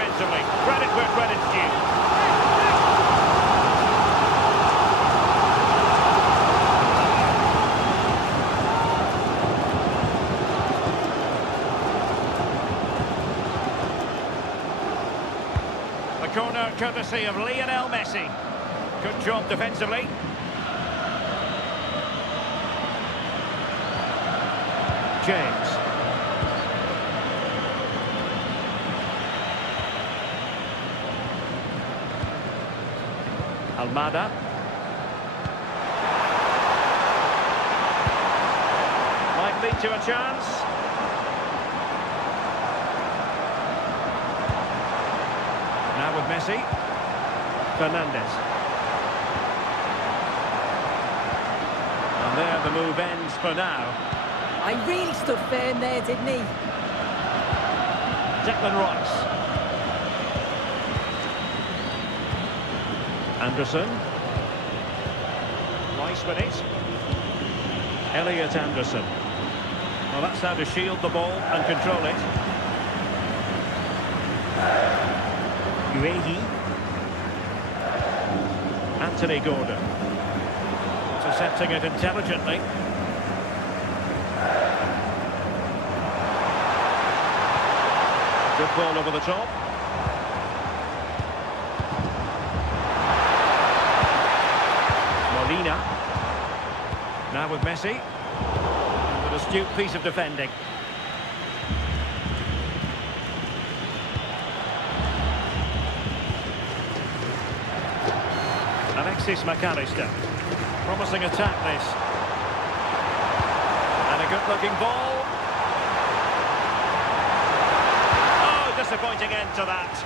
defensively. Credit where credit's due. The corner courtesy of Lionel Messi. Good job defensively. James. Almada. Might lead to a chance. Now with Messi. Fernandez. And there the move ends for now. I really stood firm there, didn't he? Declan Rice. Anderson. Rice with it. Elliot Anderson. Well, that's how to shield the ball and control it. Uehi. Anthony Gordon. Intercepting it intelligently. Good ball over the top. Molina. Now with Messi. An astute piece of defending. Alexis McAllister. Promising attack this. And a good-looking ball. Disappointing end to that.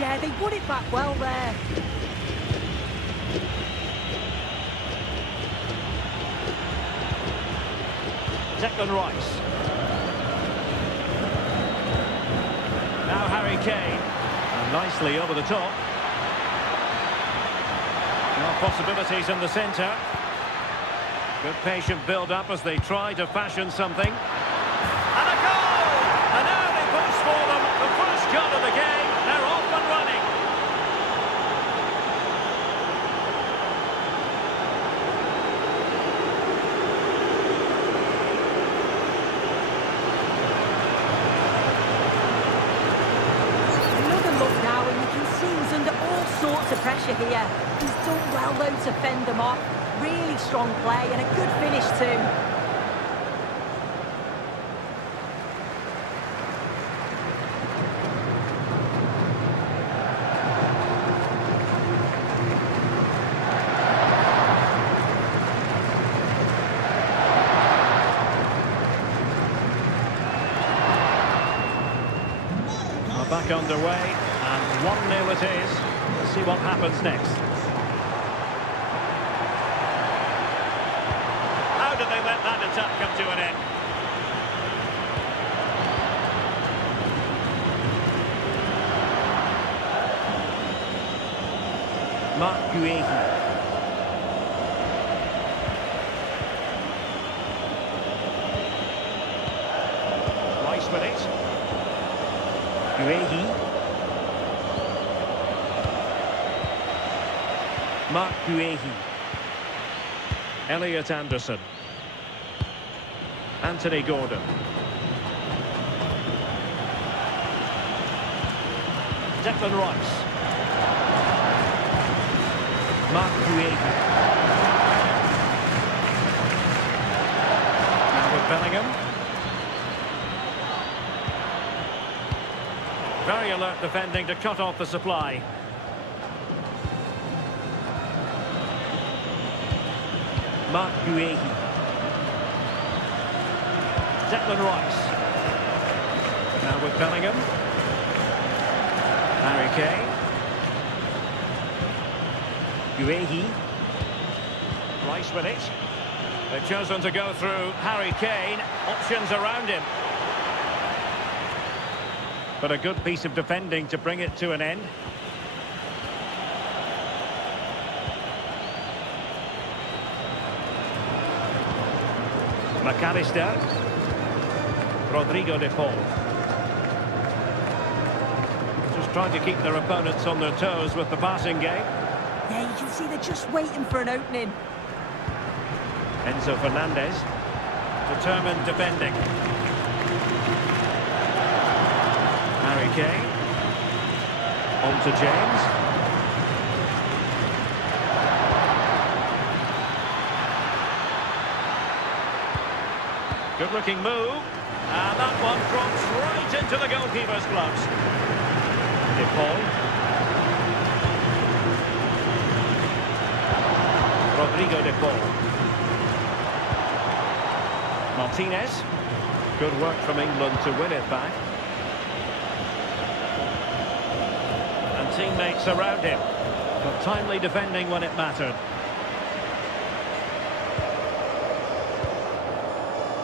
Yeah, they won it back well there. Declan Rice. Now Harry Kane. And nicely over the top. Now possibilities in the centre. Good patient build-up as they try to fashion something. And a goal! And now they post for them. The first goal of the game. They're off and running. Another look now, and you can see he's under all sorts of pressure here. He's done well, though, to fend them off. Really strong play and a good finish, too. Back underway, and 1-0 it is. Let's see what happens next. How did they let that attack come to an end? Marc Guehi. Rice with it. Uehi. Marc Guehi. Elliot Anderson. Anthony Gordon. Declan Rice. Marc Guehi. Now with Bellingham. Very alert defending to cut off the supply. Marc Guehi. Declan Rice. Now with Bellingham. Harry Kane. Guehi. Rice with it. They've chosen to go through Harry Kane. Options around him. But a good piece of defending to bring it to an end. McAllister. Rodrigo de Paul. Just trying to keep their opponents on their toes with the passing game. Yeah, you can see they're just waiting for an opening. Enzo Fernandez. Determined defending. Harry Kane. On to James. Good looking move. And that one drops right into the goalkeeper's gloves. De Paul. Rodrigo De Paul. Martinez. Good work from England to win it back. And teammates around him. But timely defending when it mattered.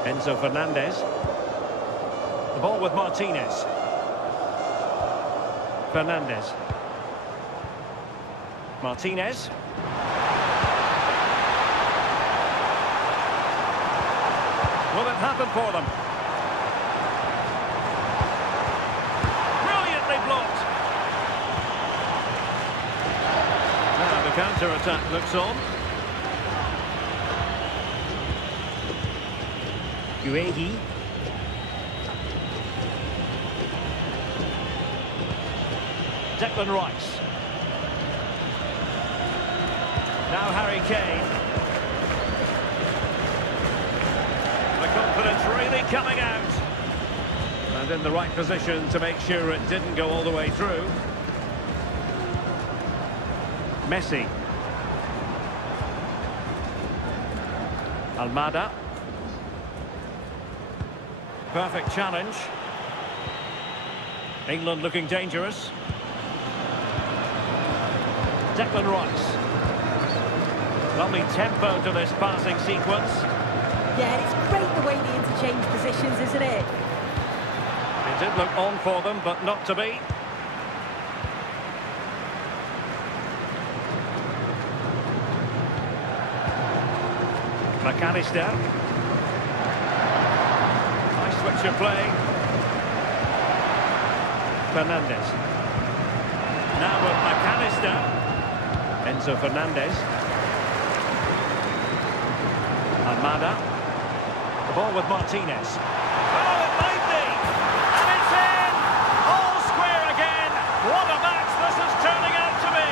Enzo Fernandez. The ball with Martinez. Fernandez. Martinez. Will it happen for them? Brilliantly blocked. Now the counter-attack looks on. Guehi. Declan Rice. Now Harry Kane. The confidence really coming out. And in the right position to make sure it didn't go all the way through. Messi. Almada. Perfect challenge. England looking dangerous. Declan Rice. Lovely tempo to this passing sequence. Yeah, it's great the way they interchange positions, isn't it? It did look on for them, but not to be. McAllister. Nice switch of play. Fernandez. Now with McAllister. Enzo Fernandez. Almada. The ball with Martinez. Oh, it might be! And it's in! All square again! What a match this is turning out to be!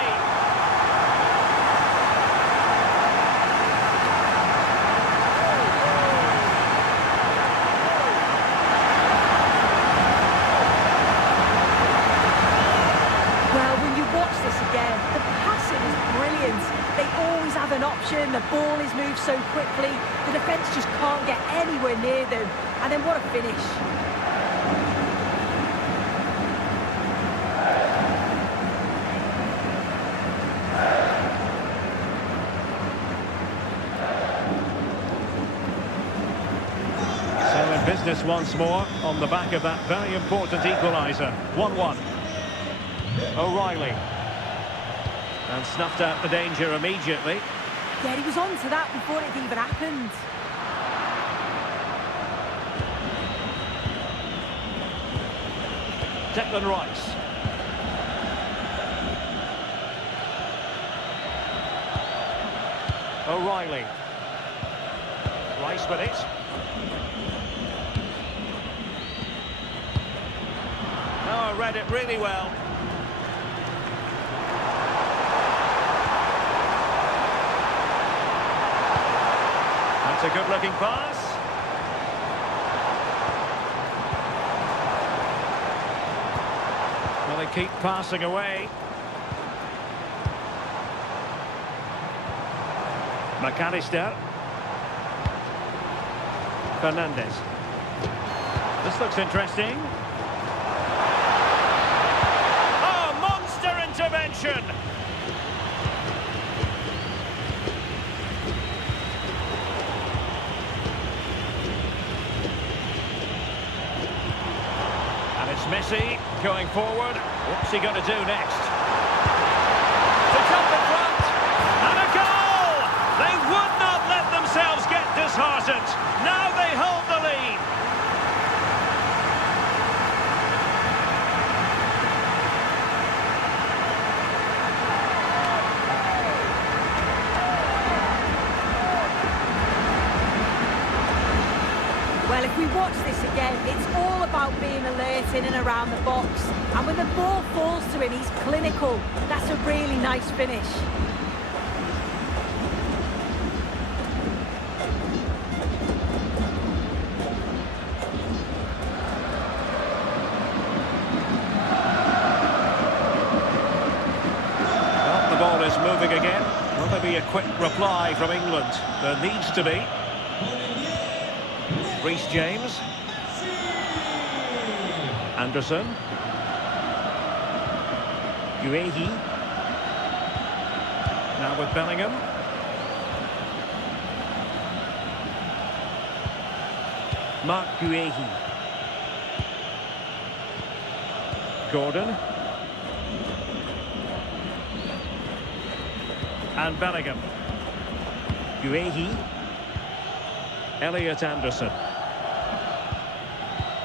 Well, when you watch this again, the passing is brilliant. They always have an option, the ball is moved so quickly, the defence just can't get anywhere near them. And then what a finish. So in business once more, on the back of that very important equaliser. 1-1. O'Reilly. And snuffed out the danger immediately. Yeah, he was on to that before it even happened. Declan Rice. O'Reilly. Rice with it. Oh, read it really well. That's a good-looking pass. Well, they keep passing away. McAllister. Fernandez. This looks interesting. Oh, monster intervention! And it's Messi going forward. What's he going to do next? To jump in front! And a goal! They would not let themselves get disheartened. Now they hold the lead. If we watch this again, it's all about being alert in and around the box. And when the ball falls to him, he's clinical. That's a really nice finish. Well, the ball is moving again. Will there be a quick reply from England? There needs to be. Reece James. Anderson. Guehi. Now with Bellingham. Mark Guehi. Gordon. And Bellingham. Guehi. Elliot Anderson.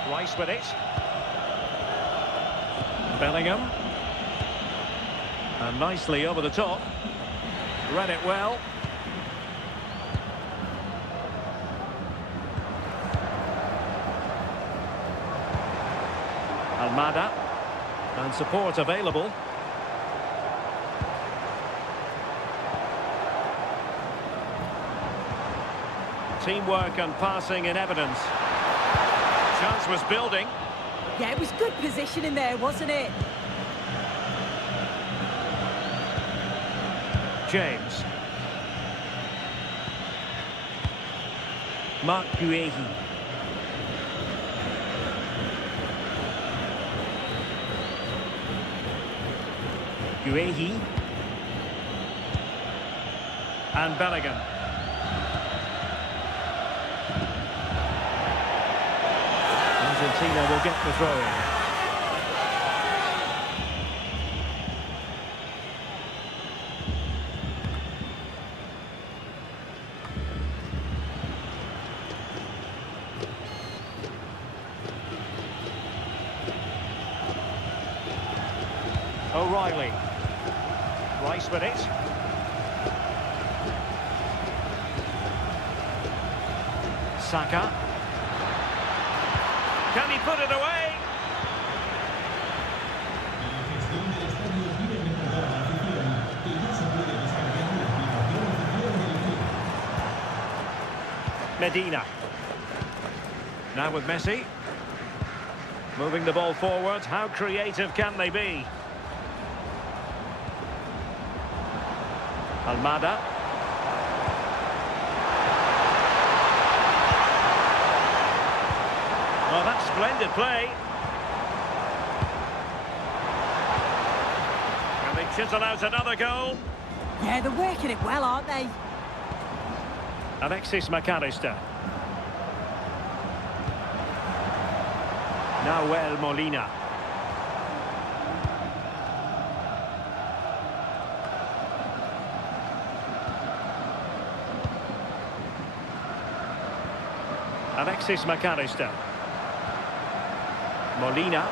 Rice with it. Bellingham. And nicely over the top. Read it well. Almada. And support available. Teamwork and passing in evidence. Chance was building. Yeah, it was good positioning there, wasn't it? James. Mark Guehi. Guehi. And Bellingham. Argentina will get the throw in. O'Reilly. Rice with it. Saka. Can he put it away? Medina. Now with Messi. Moving the ball forward. How creative can they be? Almada. Oh, that's splendid play. And they chisel out another goal. Yeah, they're working it well, aren't they? Alexis McAllister. Nahuel Molina. Alexis McAllister. Molina.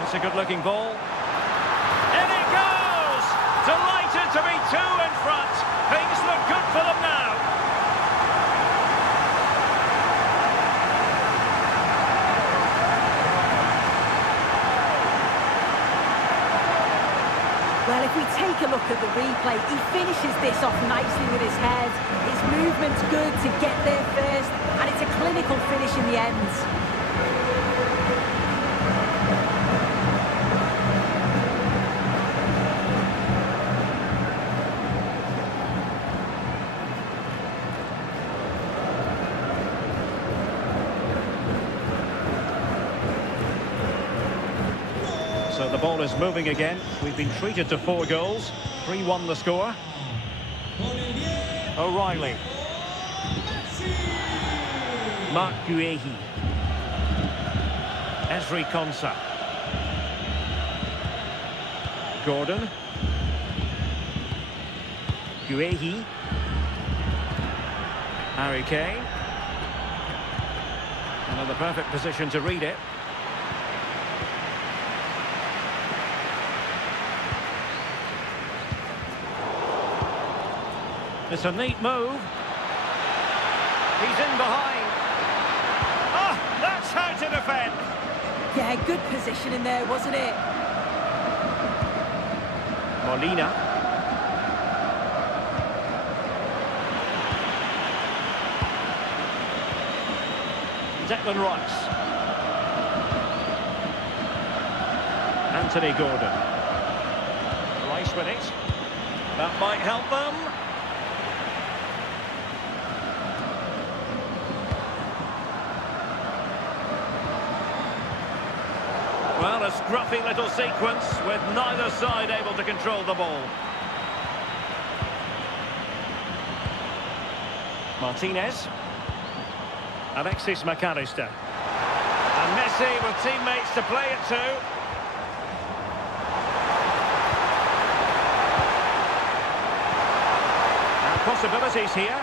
That's a good-looking ball. In it goes! Delighted to be two in front. Things look good for them now. Well, if we take a look at the replay, he finishes this off nicely with his head. His movement's good to get there first, and it's a clinical finish in the end. So the ball is moving again. We've been treated to 4 goals. 3-1 the score. O'Reilly. Mark Guehi. Ezri Konsa. Gordon. Guehi. Harry Kane. Another perfect position to read it. It's a neat move. He's in behind. defend. Yeah, good position in there, wasn't it? Molina. Declan Rice. Anthony Gordon. Rice with it. That might help them. Well, a scruffy little sequence with neither side able to control the ball. Martinez. Alexis McAllister. And Messi with teammates to play it to. And possibilities here.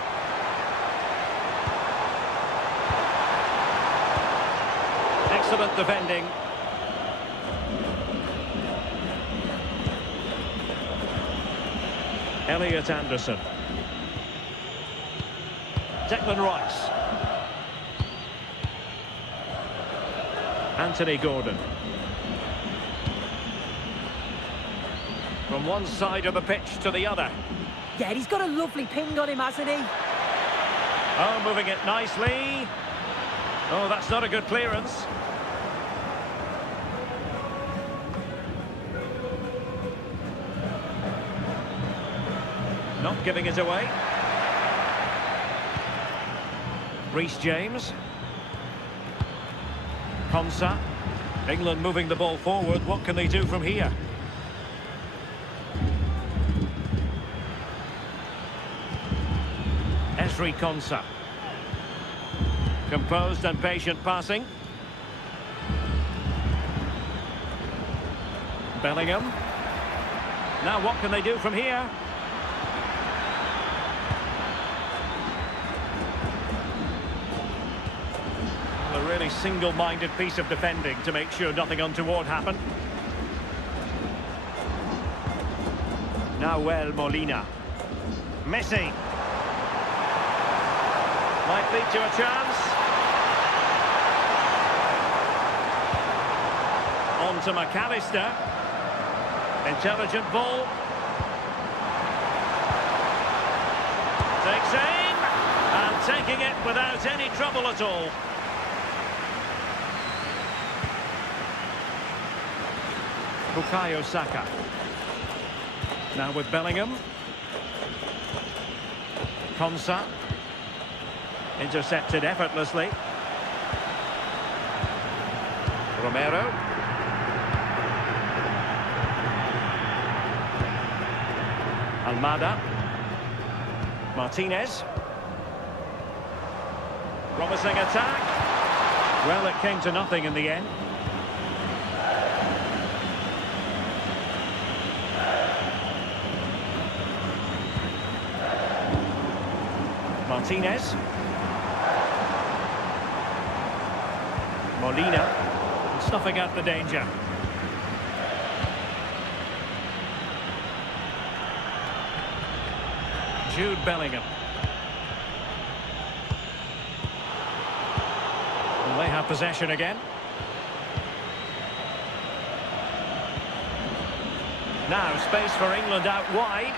Excellent defending. Elliot Anderson. Declan Rice. Anthony Gordon. From one side of the pitch to the other. Yeah, he's got a lovely ping on him, hasn't he? Oh, moving it nicely. Oh, that's not a good clearance. Not giving it away. Reece James. Konsa. England moving the ball forward. What can they do from here? Esri Konsa. Composed and patient passing. Bellingham. Now what can they do from here? A really single-minded piece of defending to make sure nothing untoward happened. Nahuel Molina. Messi. Might lead to a chance. On to McAllister. Intelligent ball. Takes aim. And taking it without any trouble at all. Bukayo Saka. Now with Bellingham. Konsa. Intercepted effortlessly. Romero. Almada. Martinez. Promising attack. Well, it came to nothing in the end. Martinez. Molina. Snuffing out the danger. Jude Bellingham. And they have possession again. Now space for England out wide.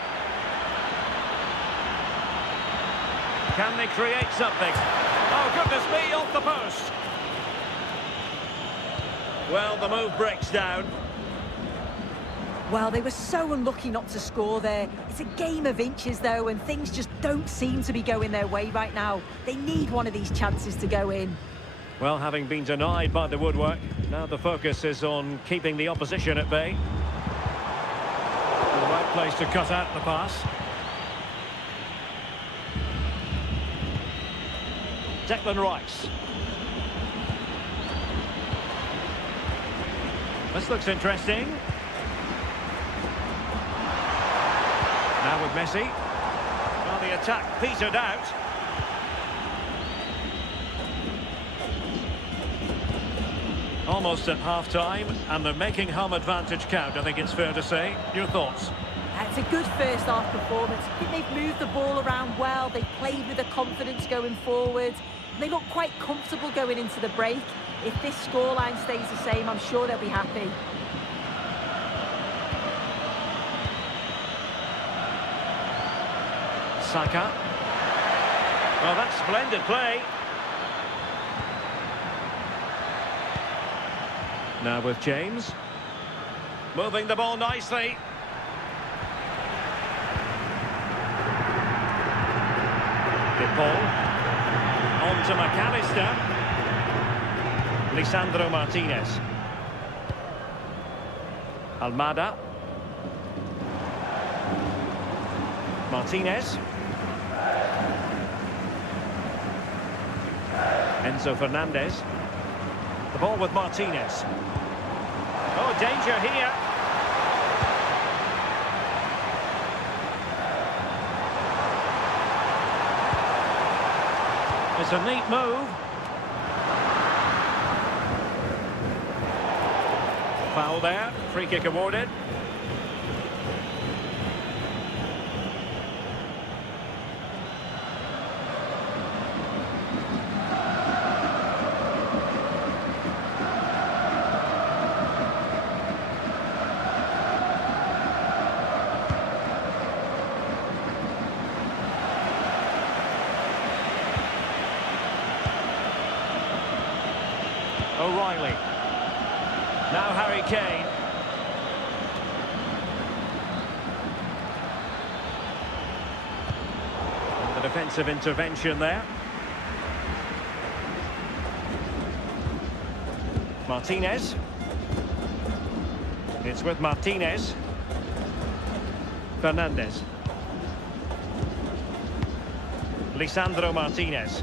Can they create something? Oh, goodness me, off the post. Well, the move breaks down. Well, they were so unlucky not to score there. It's a game of inches, though, and things just don't seem to be going their way right now. They need one of these chances to go in. Well, having been denied by the woodwork, now the focus is on keeping the opposition at bay. The right place to cut out the pass. Declan Rice. This looks interesting. Now with Messi. Well, the attack petered out. Almost at half-time, and they're making home advantage count, I think it's fair to say. Your thoughts? It's a good first-half performance. I think they've moved the ball around well. They've played with the confidence going forward. They look quite comfortable going into the break. If this scoreline stays the same, I'm sure they'll be happy. Saka. Well, that's splendid play. Now with James. Moving the ball nicely. Paul. On to McAllister. Lisandro Martinez. Almada. Martinez. Enzo Fernandez. The ball with Martinez. Oh, danger here. It's a neat move. Foul there. Free kick awarded. O'Reilly. Now Harry Kane. And the defensive intervention there. Martinez. It's with Martinez. Fernandez. Lisandro Martinez.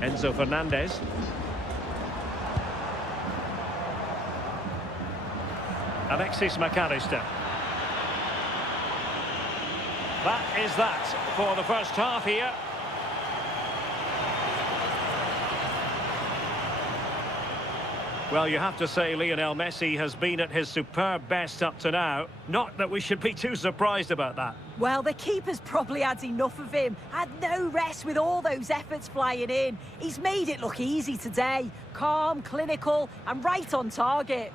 Enzo Fernandez. Alexis McAllister. That is that for the first half here. Well, you have to say Lionel Messi has been at his superb best up to now. Not that we should be too surprised about that. Well, the keeper's probably had enough of him. Had no rest with all those efforts flying in. He's made it look easy today. Calm, clinical, and right on target.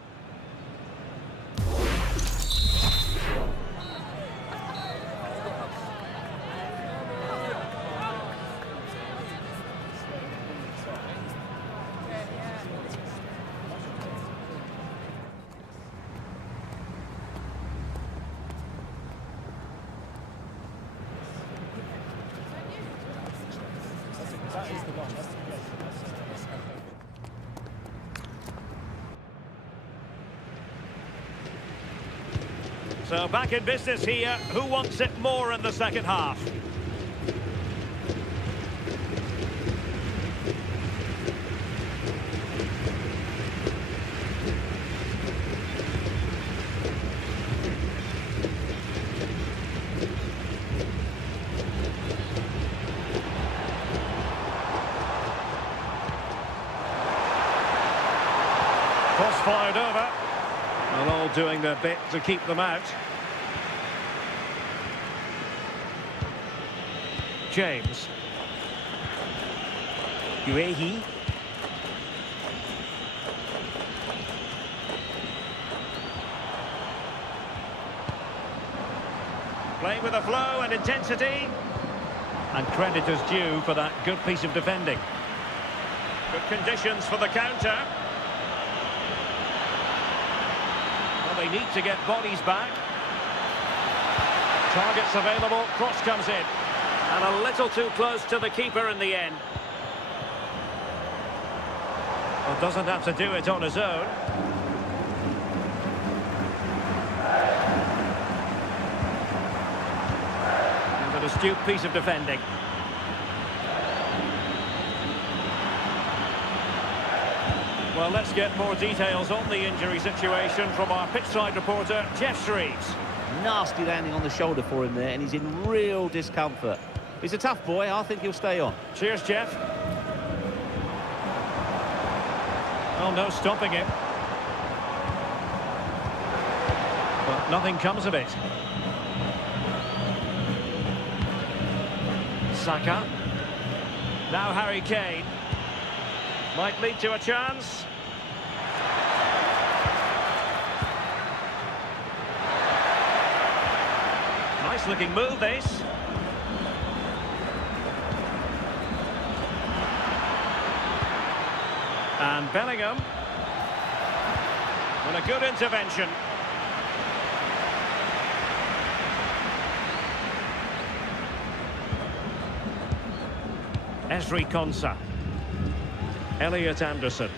So back in business here. Who wants it more in the second half? Cross fired over. Well, all doing their bit to keep them out. James. Guehi. Playing with a flow and intensity. And credit is due for that good piece of defending. Good conditions for the counter. Well, they need to get bodies back. Targets available, cross comes in. And a little too close to the keeper in the end. Well, doesn't have to do it on his own. And an astute piece of defending. Well, let's get more details on the injury situation from our pitchside reporter, Jeff Shreves. Nasty landing on the shoulder for him there, and he's in real discomfort. He's a tough boy. I think he'll stay on. Cheers, Jeff. Oh, no stopping him. But nothing comes of it. Saka. Now Harry Kane. Might lead to a chance. Nice looking move, this. And Bellingham. And a good intervention. Esri Konsa. Elliot Anderson.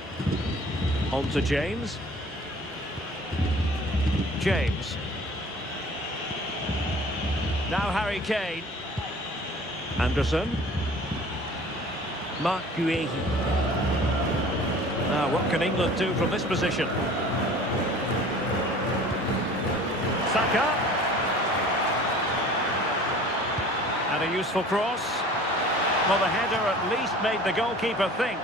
On to James. James. Now Harry Kane. Anderson. Mark Guehi. Now what can England do from this position? Saka. And a useful cross. Well, the header at least made the goalkeeper think.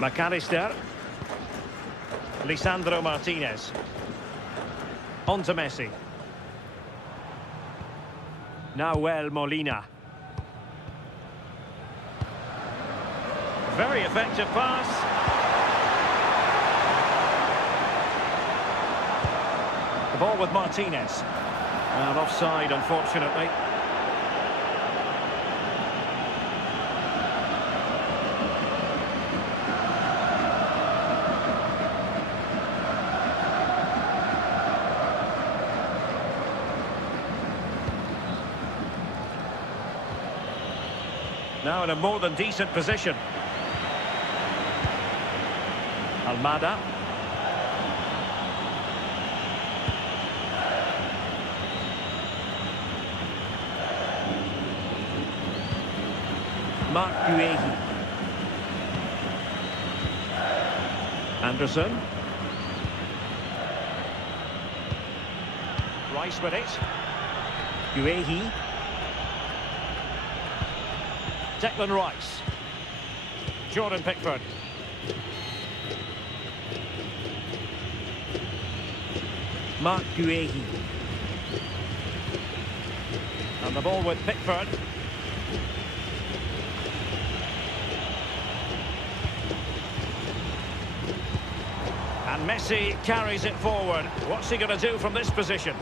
McAllister. Lisandro Martinez. On to Messi. Nahuel Molina. Very effective pass. The ball with Martinez. And offside, unfortunately. Now in a more than decent position. Almada. Mark Guehi. Anderson. Rice with it. Guehi. Declan Rice. Jordan Pickford. Mark Guehi. And the ball with Pickford. And Messi carries it forward. What's he going to do from this position?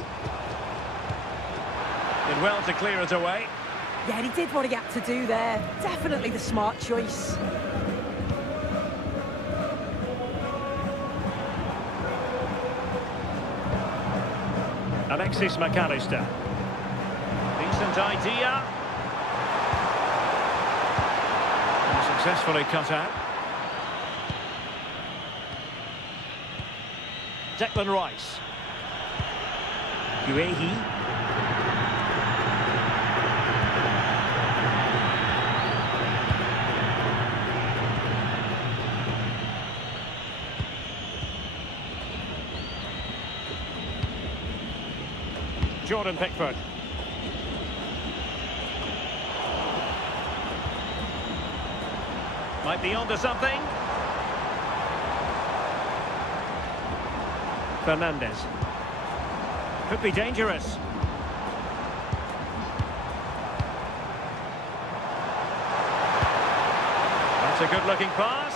Did well to clear it away. Yeah, he did what he had to do there. Definitely the smart choice. Alexis McAllister. Decent idea. And successfully cut out. Declan Rice. Guehi. Jordan Pickford. Might be onto something. Fernandez. Could be dangerous. That's a good-looking pass.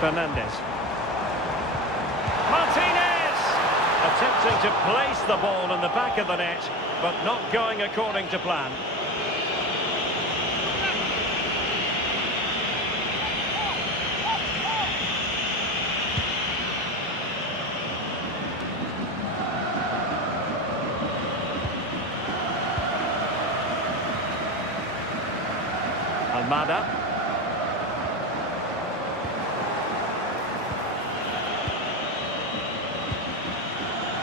Fernandez. Martinez! Attempting to place the ball in the back of the net, but not going according to plan. Almada.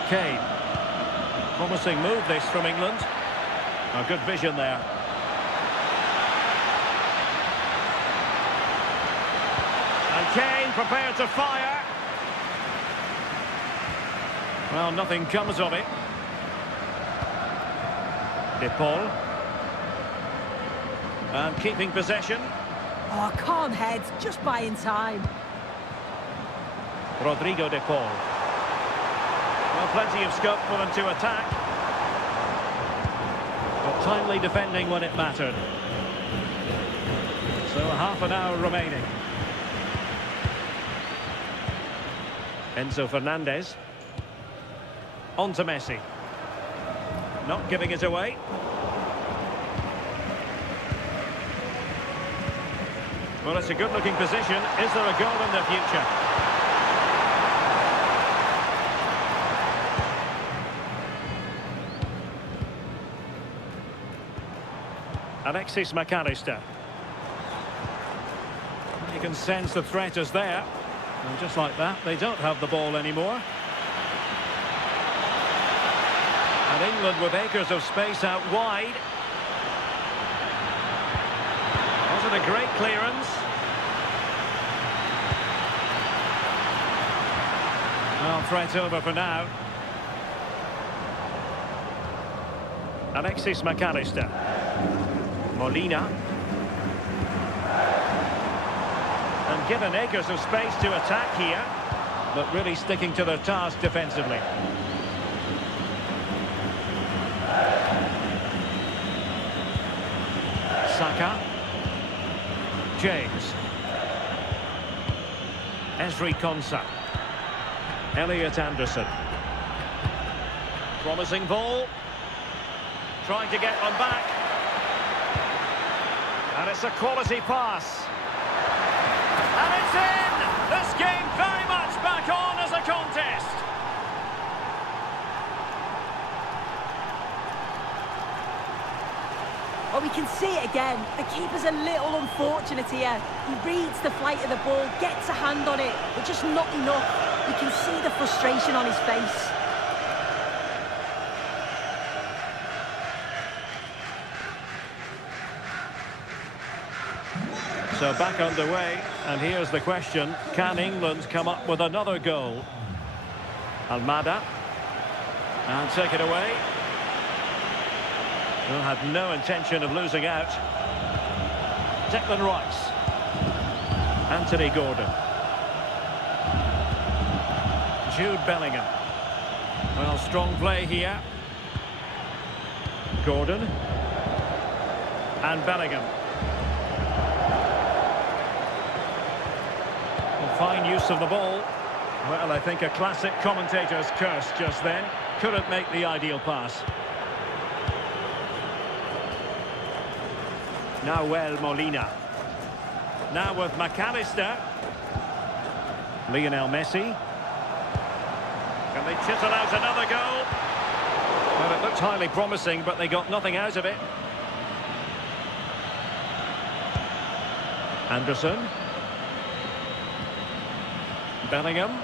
Kane. Promising move this from England. A good vision there. And Kane prepared to fire. Well, nothing comes of it. De Paul. And keeping possession. Oh, calm heads, just buying time. Rodrigo De Paul. Well, plenty of scope for them to attack. But timely defending when it mattered. So half an hour remaining. Enzo Fernandez. On to Messi. Not giving it away. Well, it's a good-looking position. Is there a goal in the future? Alexis McAllister. You can sense the threat is there. And just like that, they don't have the ball anymore. And England with acres of space out wide. Was it a great clearance? Well, threat over for now. Alexis McAllister. Molina. And given acres of space to attack here, but really sticking to their task defensively. Saka. James. Esri Konsa. Elliot Anderson. Promising ball. Trying to get one back. And it's a quality pass. And it's in! This game very much back on as a contest. Well, we can see it again. The keeper's a little unfortunate here. He reads the flight of the ball, gets a hand on it, but just not enough. You can see the frustration on his face. So back underway, and here's the question. Can England come up with another goal? Almada. And take it away. Well, had no intention of losing out. Declan Rice. Anthony Gordon. Jude Bellingham. Well, strong play here. Gordon. And Bellingham. Fine use of the ball. Well, I think a classic commentator's curse just then. Couldn't make the ideal pass. Now Molina. Now with McAllister. Lionel Messi. Can they chisel out another goal? Well, it looked highly promising, but they got nothing out of it. Anderson. Bellingham.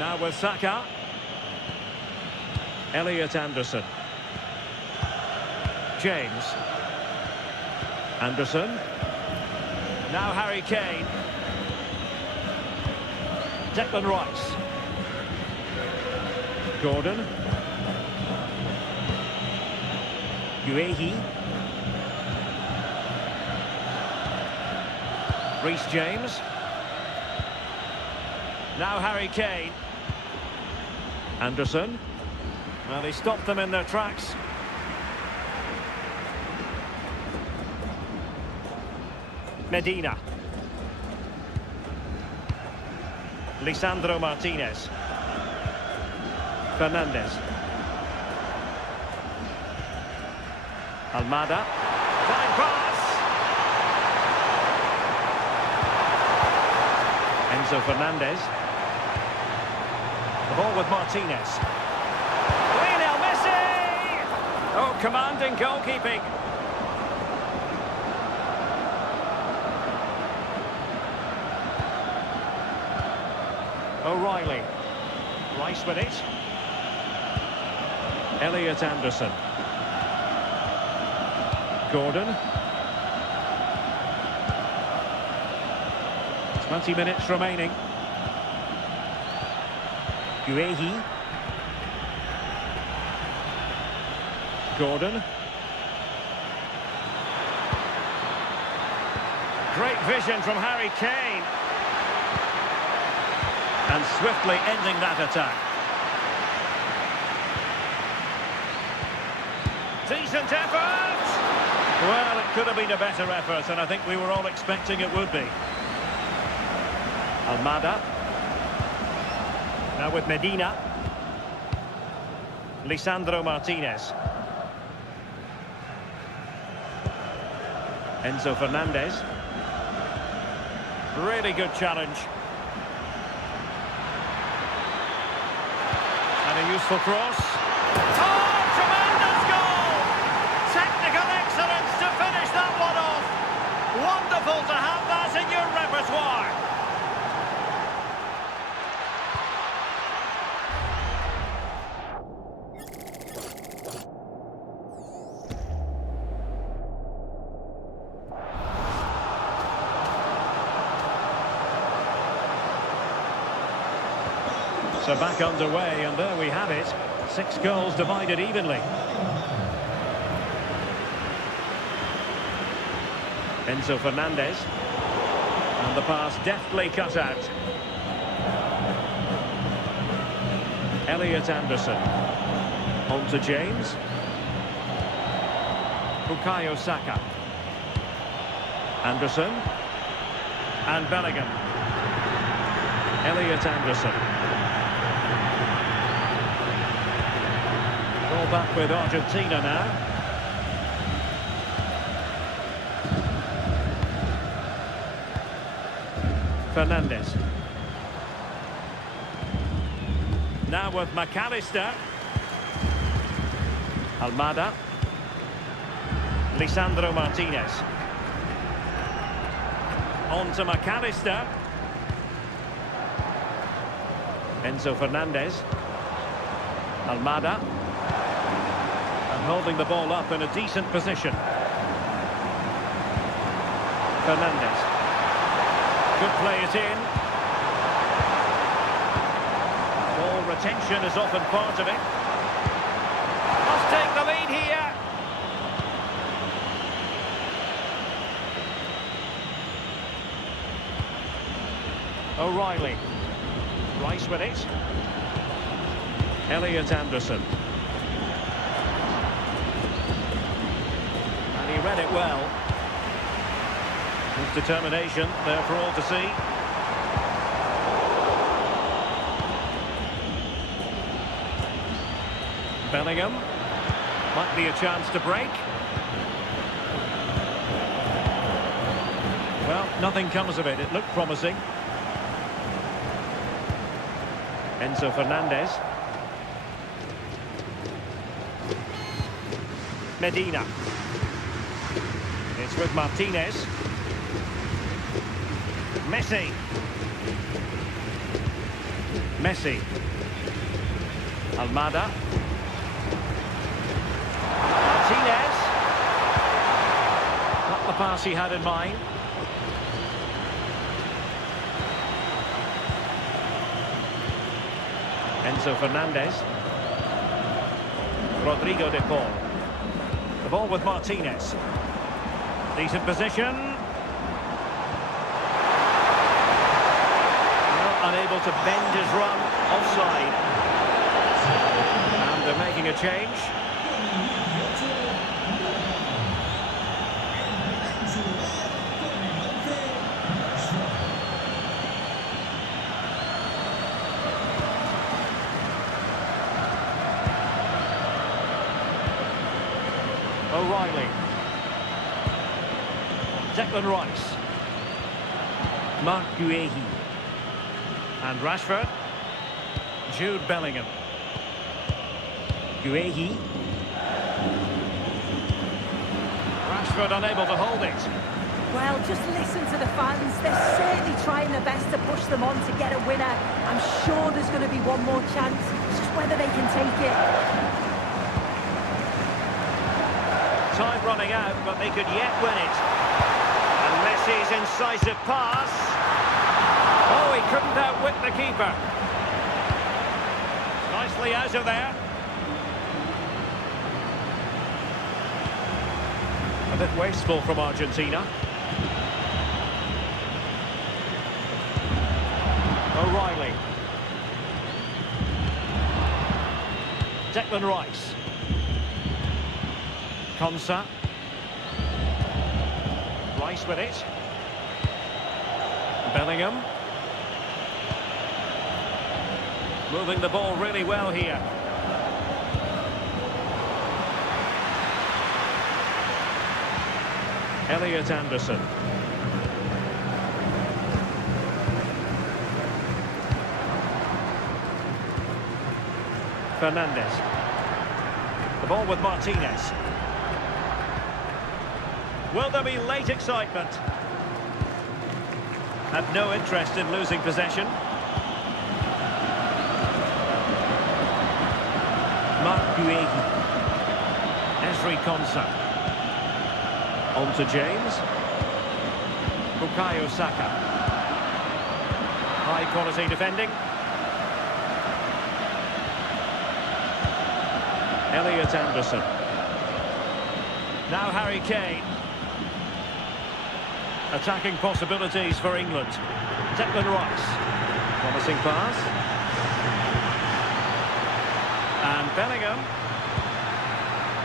Now with Saka. Elliot Anderson. James. Anderson. Now Harry Kane. Declan Rice. Gordon. Guehi. Reece James. Now Harry Kane. Anderson. Well, he stopped them in their tracks. Medina. Lisandro Martinez. Fernandez. Almada. Fine pass. Enzo Fernandez. The ball with Martinez. Lionel Messi! Oh, commanding goalkeeping. O'Reilly. Rice with it. Elliot Anderson. Gordon. 20 minutes remaining. Guehi. Gordon. Great vision from Harry Kane. And swiftly ending that attack. Decent effort! Well, it could have been a better effort, and I think we were all expecting it would be. Almada. Now with Medina. Lisandro Martinez. Enzo Fernandez. Really good challenge. And a useful cross. Oh, tremendous goal! Technical excellence to finish that one off. Wonderful to have that in your repertoire. So back underway, and there we have it. 6 goals divided evenly. Enzo Fernandez. And the pass deftly cut out. Elliot Anderson. On to James. Bukayo Saka. Anderson. And Bellingham. Elliot Anderson. Ball back with Argentina now. Fernandez. Now with McAllister. Almada. Lisandro Martinez. On to McAllister. Enzo Fernandez. Almada. And holding the ball up in a decent position. Fernandez. Could play it in. Ball retention is often part of it. Must take the lead here. O'Reilly. Rice with it. Elliot Anderson. And he read it well. His determination there for all to see. Bellingham. Might be a chance to break. Well, nothing comes of it. It looked promising. Enzo Fernandez. Medina. It's with Martinez. Messi. Almada. Martinez. Not the pass he had in mind. Enzo Fernandez. Rodrigo de Paul. The ball with Martinez. Decent position. Well, unable to bend his run. Offside. And they're making a change. O'Reilly. Declan Rice. Mark Guehi. And Rashford. Jude Bellingham. Guehi. Rashford unable to hold it. Well, just listen to the fans. They're certainly trying their best to push them on to get a winner. I'm sure there's going to be one more chance. It's just whether they can take it. Time running out, but they could yet win it. And Messi's incisive pass. Oh, he couldn't outwit the keeper. Nicely out of there. A bit wasteful from Argentina. O'Reilly. Declan Rice. Konsa. Rice with it. Bellingham. Moving the ball really well here. Elliot Anderson. Fernandez. The ball with Martinez. Will there be late excitement? Have no interest in losing possession. Mark Guehi. Ezri Konsa. On to James. Bukayo Saka. High quality defending. Elliot Anderson. Now Harry Kane. Attacking possibilities for England. Declan Rice. Promising pass. And Bellingham.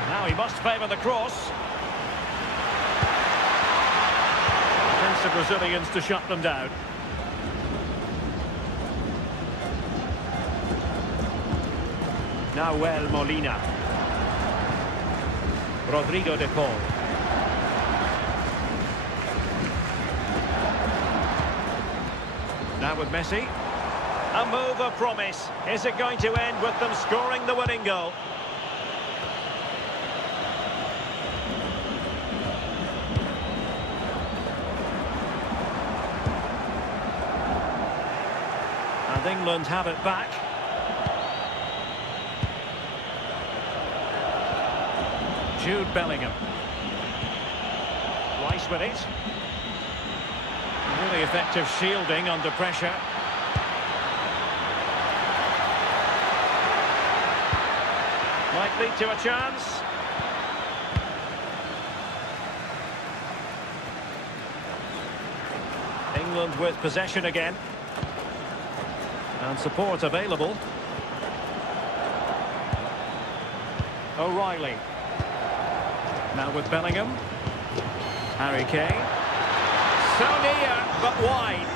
Now he must favour the cross. Chance of Brazilians to shut them down. Nahuel Molina. Rodrigo de Paul. Now with Messi. A move of promise. Is it going to end with them scoring the winning goal? And England have it back. Jude Bellingham. Rice with it. Really effective shielding under pressure. Might lead to a chance. England with possession again. And support available. O'Reilly. Now with Bellingham. Harry Kane. So near, but wide.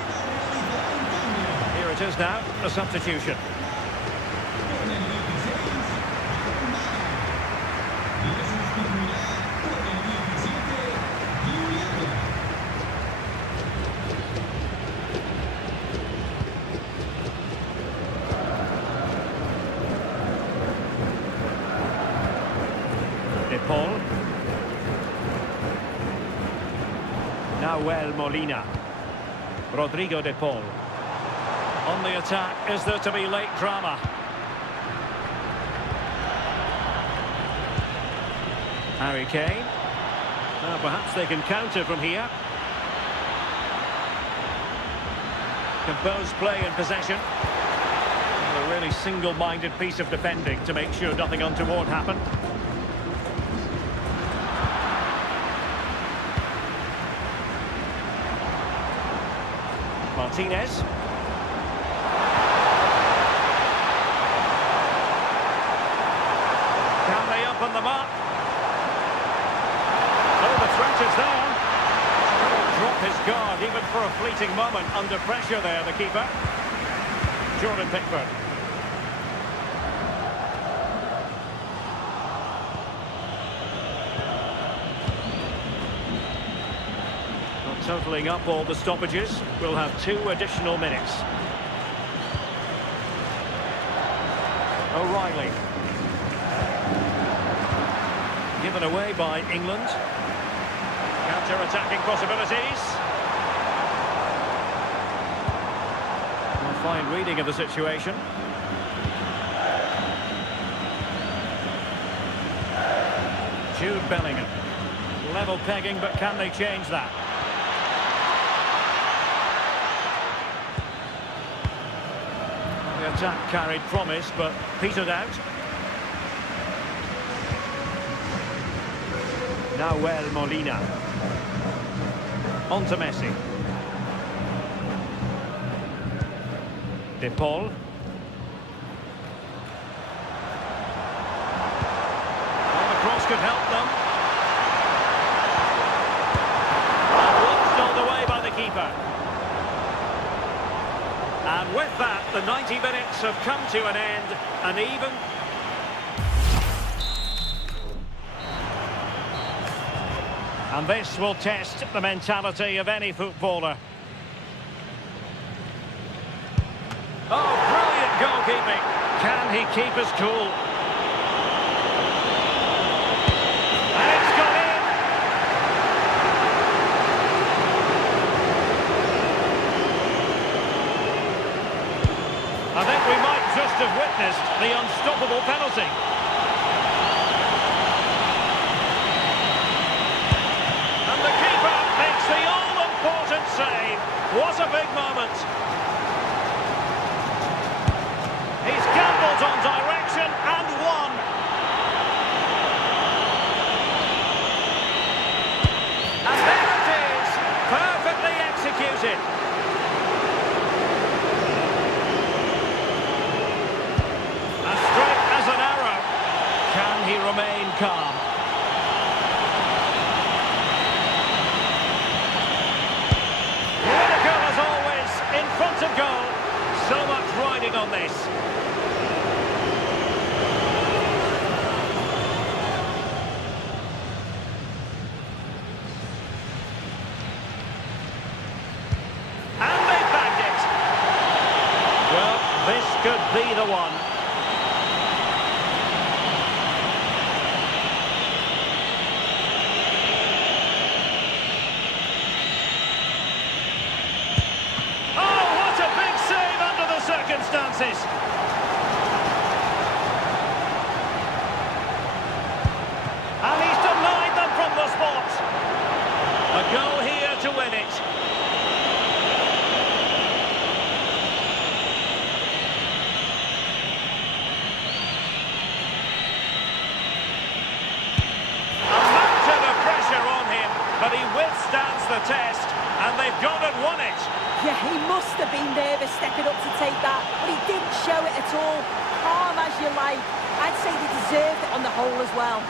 Here it is now, a substitution. De Paul. Nahuel Molina. Rodrigo de Paul. On the attack, is there to be late drama? Harry Kane. Now perhaps they can counter from here. Composed play in possession. A really single-minded piece of defending to make sure nothing untoward happened. Martinez. Can they open them up? Oh, the threat is there. He'll drop his guard even for a fleeting moment under pressure there, the keeper. Jordan Pickford. Totaling up all the stoppages, we'll have 2 additional minutes. O'Reilly. Given away by England. Counter-attacking possibilities. A fine reading of the situation. Jude Bellingham. Level pegging, but can they change that? attack carried promise, but petered out. Nahuel Molina. On to Messi. De Paul. Well, the cross could help them. And watched all the way by the keeper. And with that, the 90 minutes have come to an end, and even... And this will test the mentality of any footballer. Oh, brilliant goalkeeping. Can he keep his cool? And it's gone in. I think we might just have witnessed the unstoppable penalty. And the keeper makes the all-important save. What a big moment. He's gambled on direction and won. And there it is, perfectly executed. As straight as an arrow. Can he remain calm? Critical as always, in front of goal. So much riding on this. And they bagged it. Well, this could be the one. Oh, what a big save under the circumstances. And he's denied them from the spot. A goal here to win it. A mountain of pressure on him, but he withstands the test, and they've gone and won it. Yeah, he must have been nervous stepping up to take that, but he didn't show it at all. Calm as you like. I'd say they deserved it on the whole as well.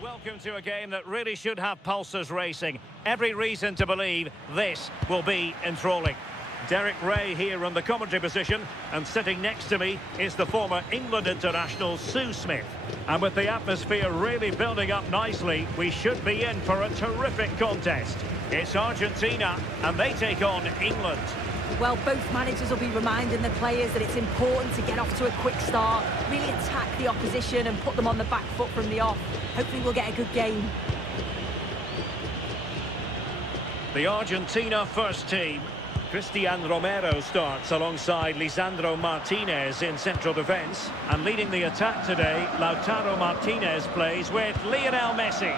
Welcome to a game that really should have pulses racing. Every reason to believe this will be enthralling. Derek Ray here on the commentary position, and sitting next to me is the former England international Sue Smith. And with the atmosphere really building up nicely, we should be in for a terrific contest. It's Argentina, and they take on England. Well, both managers will be reminding the players that it's important to get off to a quick start, really attack the opposition and put them on the back foot from the off. Hopefully we'll get a good game. The Argentina first team. Cristian Romero starts alongside Lisandro Martinez in central defence. And leading the attack today, Lautaro Martinez plays with Lionel Messi.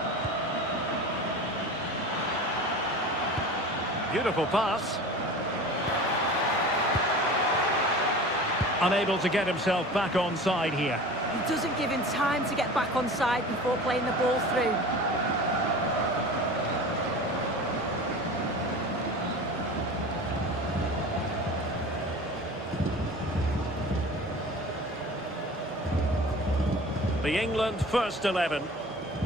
Beautiful pass. Unable to get himself back on side here. He doesn't give him time to get back on side before playing the ball through. The England first 11.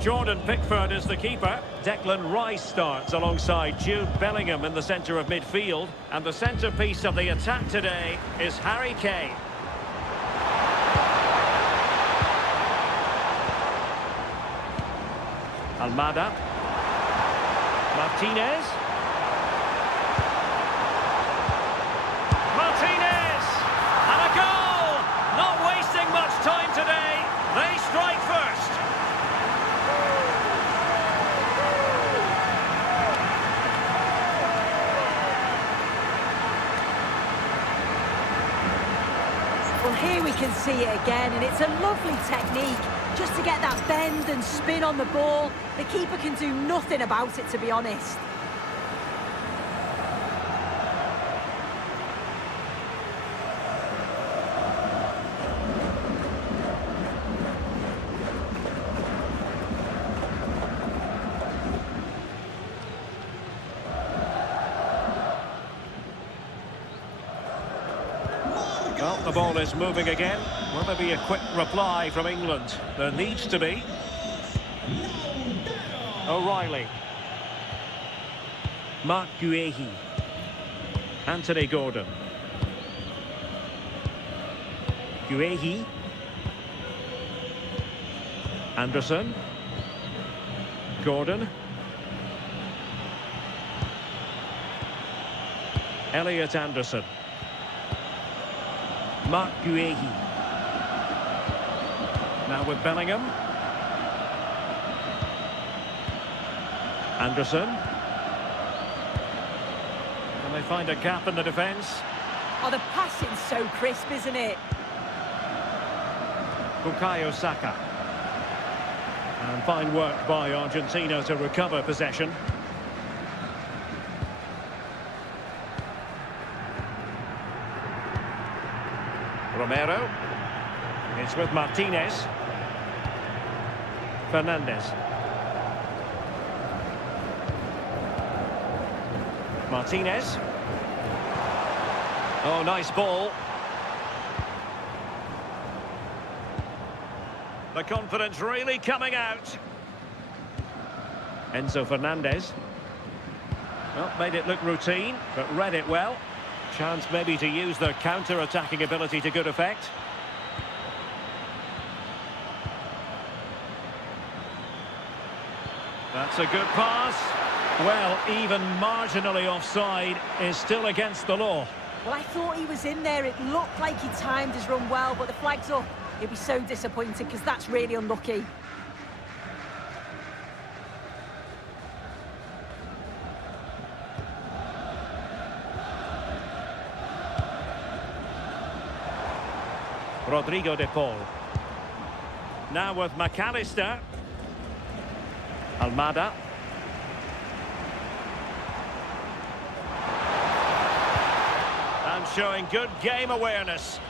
Jordan Pickford is the keeper. Declan Rice starts alongside Jude Bellingham in the centre of midfield. And the centrepiece of the attack today is Harry Kane. Almada. Martinez. Well, here we can see it again, and it's a lovely technique. Just to get that bend and spin on the ball, the keeper can do nothing about it, to be honest. Well, the ball is moving again. Will there be a quick reply from England? There needs to be. O'Reilly. Mark Guehi. Anthony Gordon. Guehi. Anderson. Gordon. Elliot Anderson. Mark Guehi. Now with Bellingham. Anderson. Can they find a gap in the defence? Oh, the passing's so crisp, isn't it? Bukayo Saka. And fine work by Argentina to recover possession. Romero. It's with Martinez. Fernandez. Martinez. Oh, nice ball. The confidence really coming out. Enzo Fernandez. Well, made it look routine, but read it well. Chance maybe to use their counter-attacking ability to good effect. That's a good pass. Well, even marginally offside is still against the law. Well, I thought he was in there. It looked like he timed his run well, but the flag's up. He'll be so disappointed because that's really unlucky. Rodrigo de Paul. Now with McAllister. Almada. And showing good game awareness.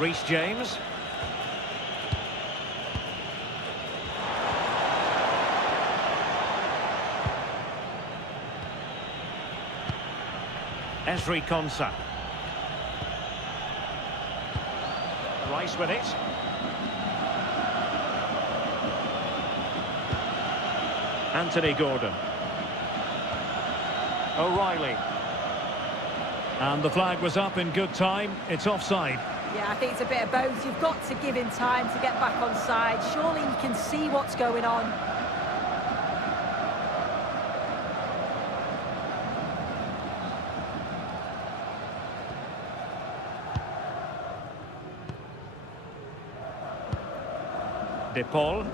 Reece James. Ezri Konsa. Rice with it. Anthony Gordon. O'Reilly. And the flag was up in good time. It's offside. Yeah, I think it's a bit of both. You've got to give him time to get back on side. Surely he can see what's going on. De Paul.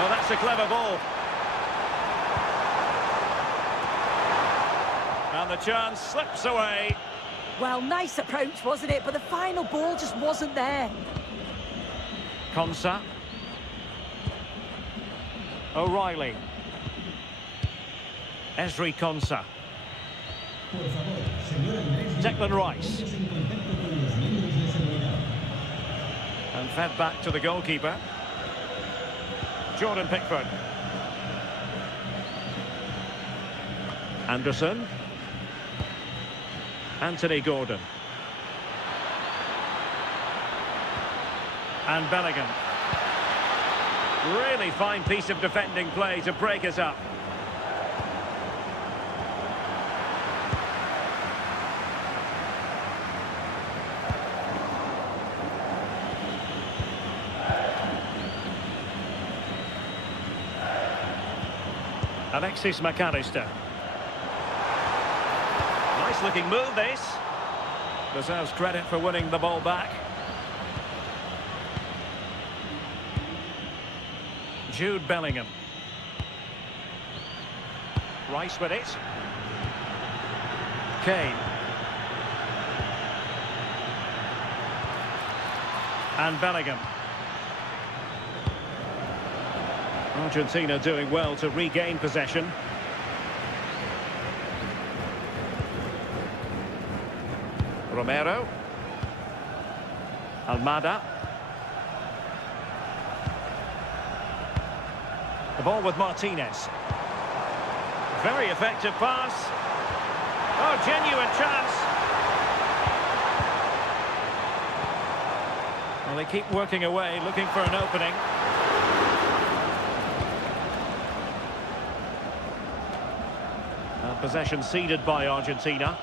Oh, that's a clever ball. And the chance slips away. Well, nice approach, wasn't it? But the final ball just wasn't there. Konsa. O'Reilly. Ezri Konsa. Declan Rice. And fed back to the goalkeeper. Jordan Pickford. Anderson. Anthony Gordon. And Bellingham. Really fine piece of defending play to break us up. Alexis McAllister. Nice looking move this. Deserves credit for winning the ball back. Jude Bellingham. Rice with it. Kane. And Bellingham. Argentina doing well to regain possession. Romero. Almada. The ball with Martinez. Very effective pass. Oh, genuine chance. Well, they keep working away, looking for an opening. Possession ceded by Argentina.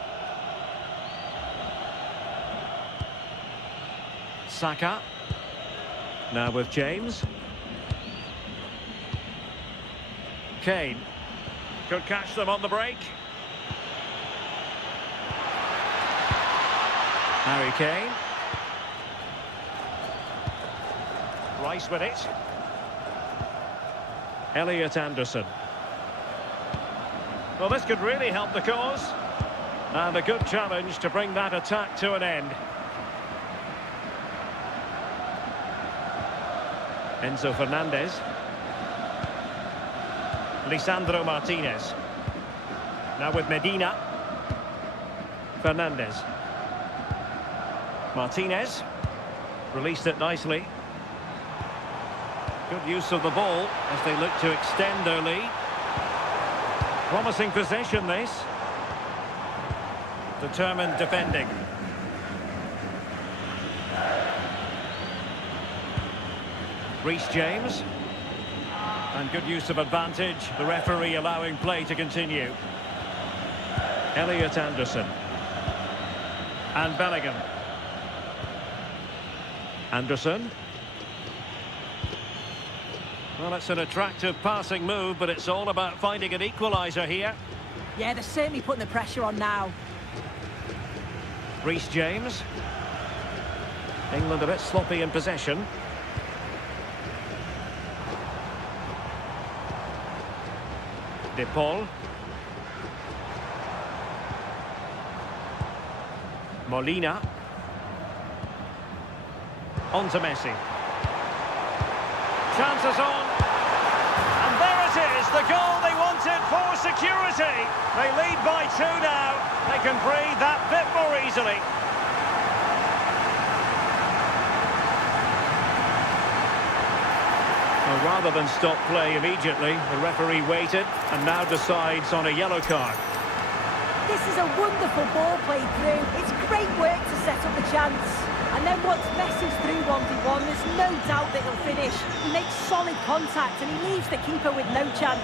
Saka. Now with James. Kane. Could catch them on the break. Harry Kane. Rice with it. Elliot Anderson. Well, this could really help the cause. And a good challenge to bring that attack to an end. Enzo Fernandez. Lisandro Martinez. Now with Medina. Fernandez. Martinez. Released it nicely. Good use of the ball as they look to extend their lead. Promising possession, this. Determined defending. Reece James. And good use of advantage. The referee allowing play to continue. Elliot Anderson. And Bellingham. Anderson. Well, it's an attractive passing move, but it's all about finding an equaliser here. Yeah, they're certainly putting the pressure on now. Reece James. England a bit sloppy in possession. De Paul. Molina. On to Messi. Chances on. And there it is, the goal they wanted for security. They lead by 2 now. They can breathe that bit more easily. Well, rather than stop play immediately, the referee waited and now decides on a yellow card. This is a wonderful ball played through. It's great work to set up the chance. And then once Messi's through 1v1, there's no doubt that he'll finish. He makes solid contact and he leaves the keeper with no chance.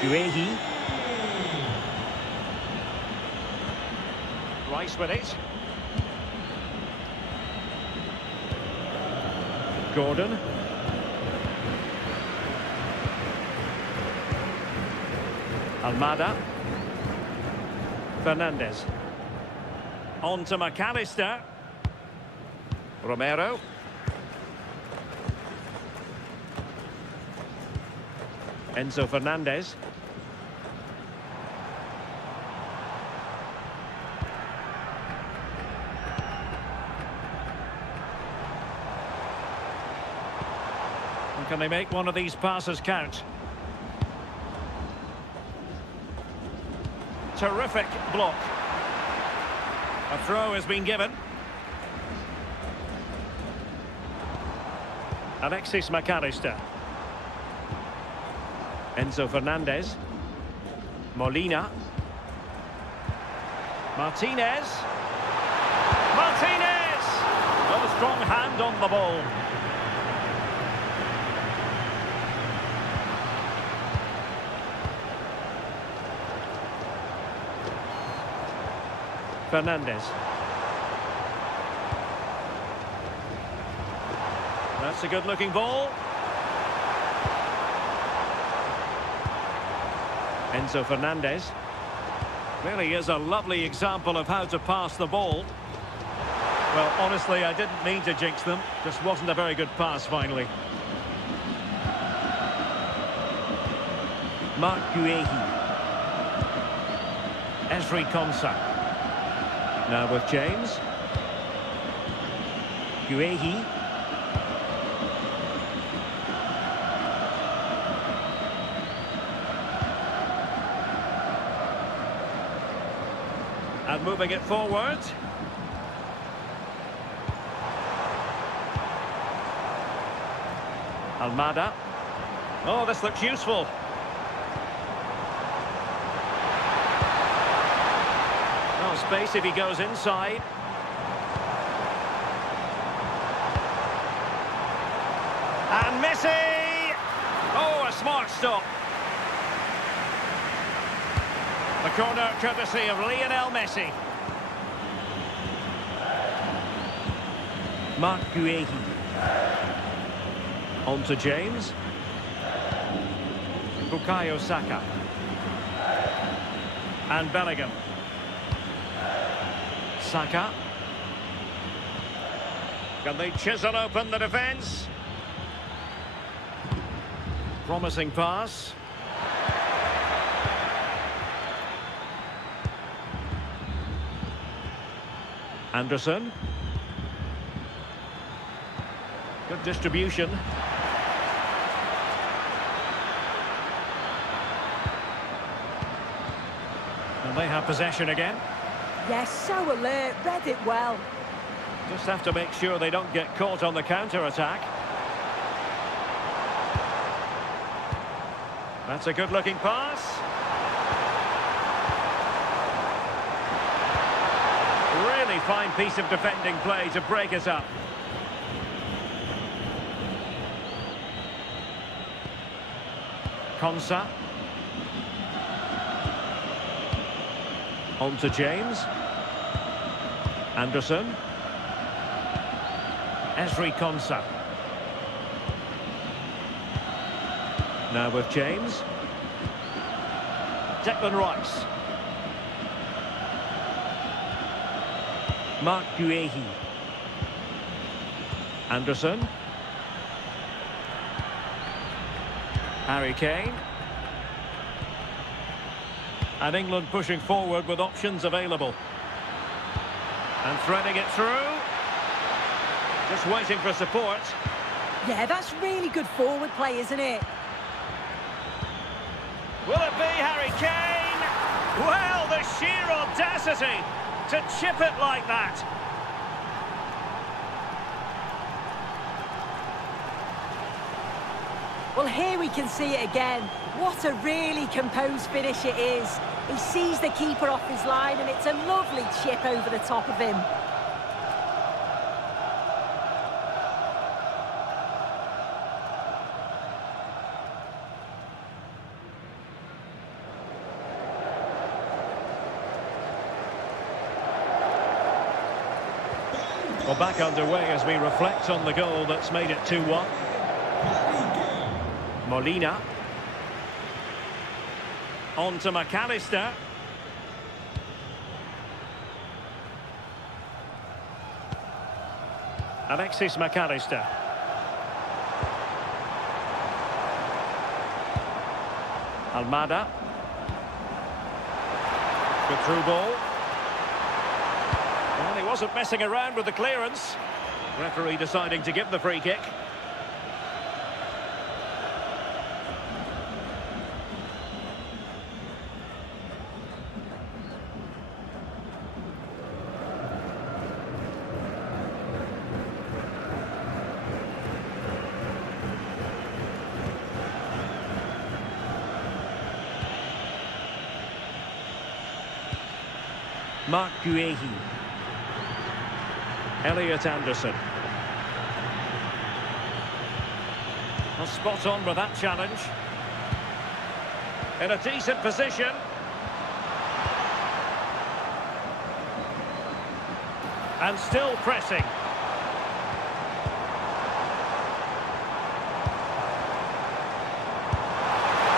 Guehi. Rice with it. Gordon. Almada. Fernandez. On to McAllister. Romero. Enzo Fernandez. And can they make one of these passes count? Terrific block. A throw has been given. Alexis McAllister. Enzo Fernandez. Molina. Martinez. Martinez! A strong hand on the ball. Fernandez. That's a good-looking ball. Enzo Fernandez. Really is a lovely example of how to pass the ball. Well, honestly, I didn't mean to jinx them. Just wasn't a very good pass, finally. Marc Guehi. Esri Konsa. Now with James. Guehi. And moving it forward. Almada. Oh, this looks useful. No space if he goes inside. And Messi! Oh, a smart stop. The corner courtesy of Lionel Messi. Marc Guehi. On to James. Bukayo Saka. And Bellingham. Saka. Can they chisel open the defence? Promising pass. Anderson. Good distribution. And they have possession again. Yes, so alert, read it well. Just have to make sure they don't get caught on the counter-attack. That's a good-looking pass. Really fine piece of defending play to break us up. Konsa. On to James. Anderson. Esri Konsa. Now with James. Declan Rice. Marc Guehi. Anderson. Harry Kane. And England pushing forward with options available. And threading it through. Just waiting for support. Yeah, that's really good forward play, isn't it? Will it be Harry Kane? Well, the sheer audacity to chip it like that. Well, here we can see it again. What a really composed finish it is. He sees the keeper off his line and it's a lovely chip over the top of him. Well, back underway as we reflect on the goal that's made it 2-1. Molina. On to McAllister. Alexis McAllister. Almada. Good through ball. Well, he wasn't messing around with the clearance. Referee deciding to give the free kick. Marc Guehi. Elliot Anderson. Well, spot on with that challenge. In a decent position. And still pressing.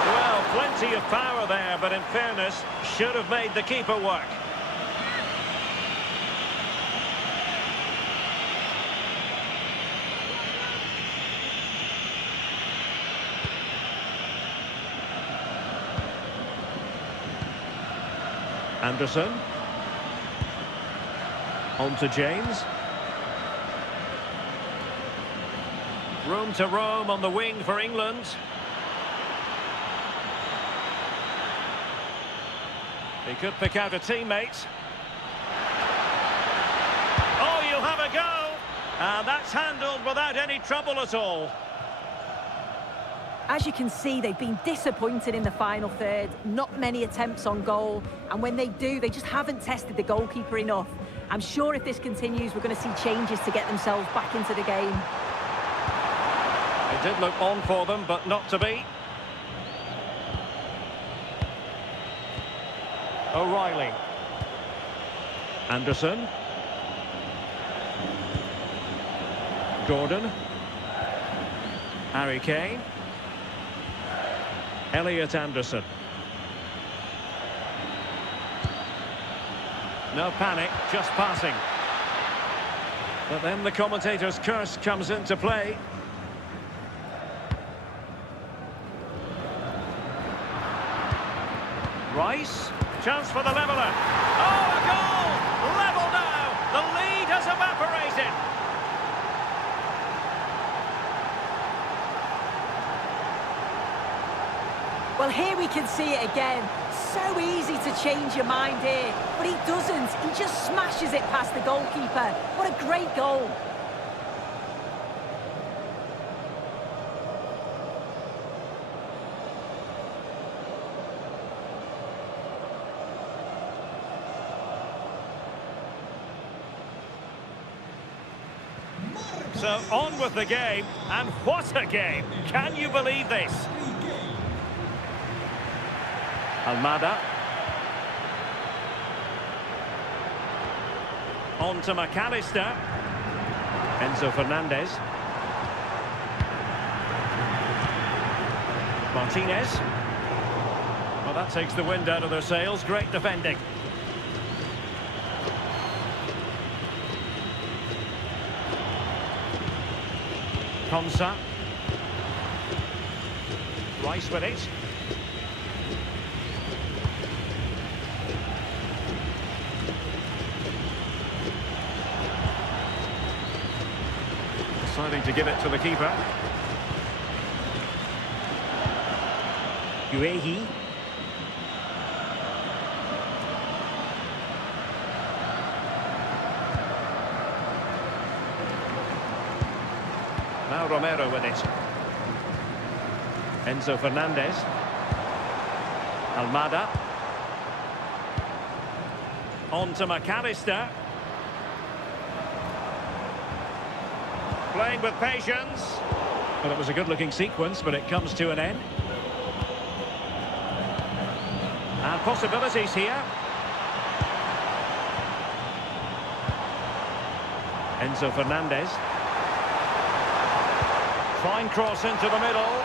Well, plenty of power there, but in fairness, should have made the keeper work. Anderson. On to James. Room to roam on the wing for England. He could pick out a teammate. Oh, you'll have a go. And that's handled without any trouble at all. As you can see, they've been disappointed in the final third. Not many attempts on goal. And when they do, they just haven't tested the goalkeeper enough. I'm sure if this continues, we're going to see changes to get themselves back into the game. It did look on for them, but not to be. O'Reilly. Anderson. Gordon. Harry Kane. Elliot Anderson. No panic, just passing. But then the commentator's curse comes into play. Rice, chance for the leveller. Oh, a goal! Level now! The lead has evaporated. Well, here we can see it again. So easy to change your mind here, but he doesn't. He just smashes it past the goalkeeper. What a great goal. So on with the game, and what a game! Can you believe this? Almada. On to McAllister. Enzo Fernandez. Martinez. Well, that takes the wind out of their sails. Great defending. Konsa. Rice with it. Deciding to give it to the keeper. Guehi. Now Romero with it. Enzo Fernandez. Almada. On to McAllister. Playing with patience. Well, it was a good-looking sequence, but it comes to an end. And possibilities here. Enzo Fernandez. Fine cross into the middle.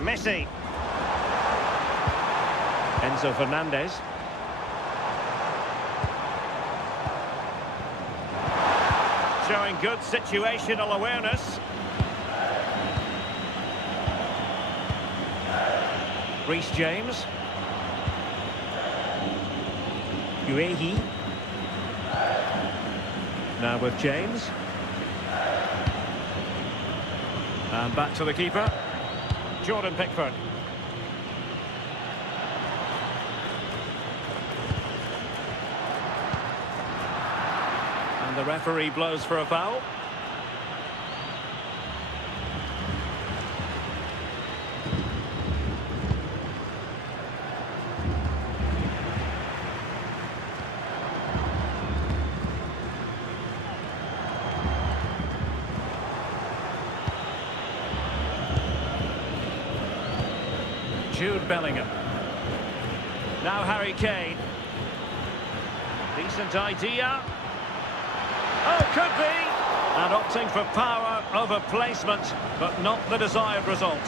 Messi. Enzo Fernandez. Showing good situational awareness. Reece James. Guehi. Now with James. And back to the keeper. Jordan Pickford. And the referee blows for a foul. Jude Bellingham. Now Harry Kane. Decent idea. Oh, could be. And opting for power over placement, but not the desired result.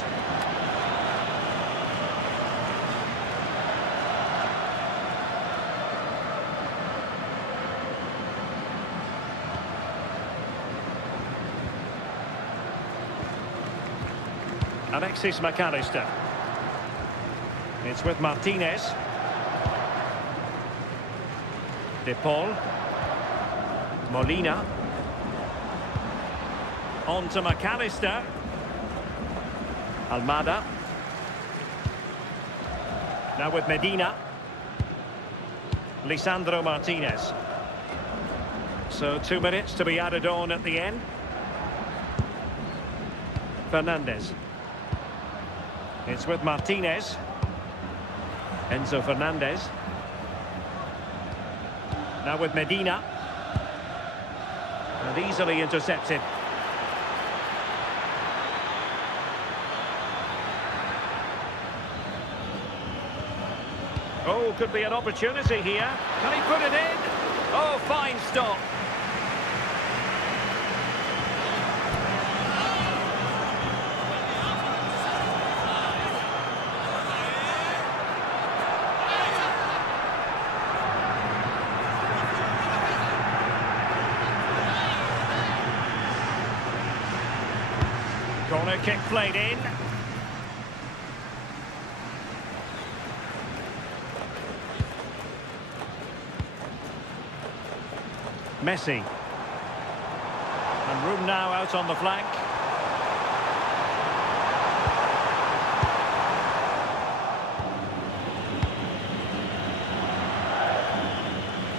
Alexis McAllister. It's with Martinez. De Paul. Molina. On to McAllister. Almada. Now with Medina. Lisandro Martinez. So 2 minutes to be added on at the end. Fernandez. It's with Martinez. Enzo Fernandez. Now with Medina. And easily intercepted. Oh, could be an opportunity here. Can he put it in? Oh, fine stop. Corner kick played in. Messi. And room now out on the flank.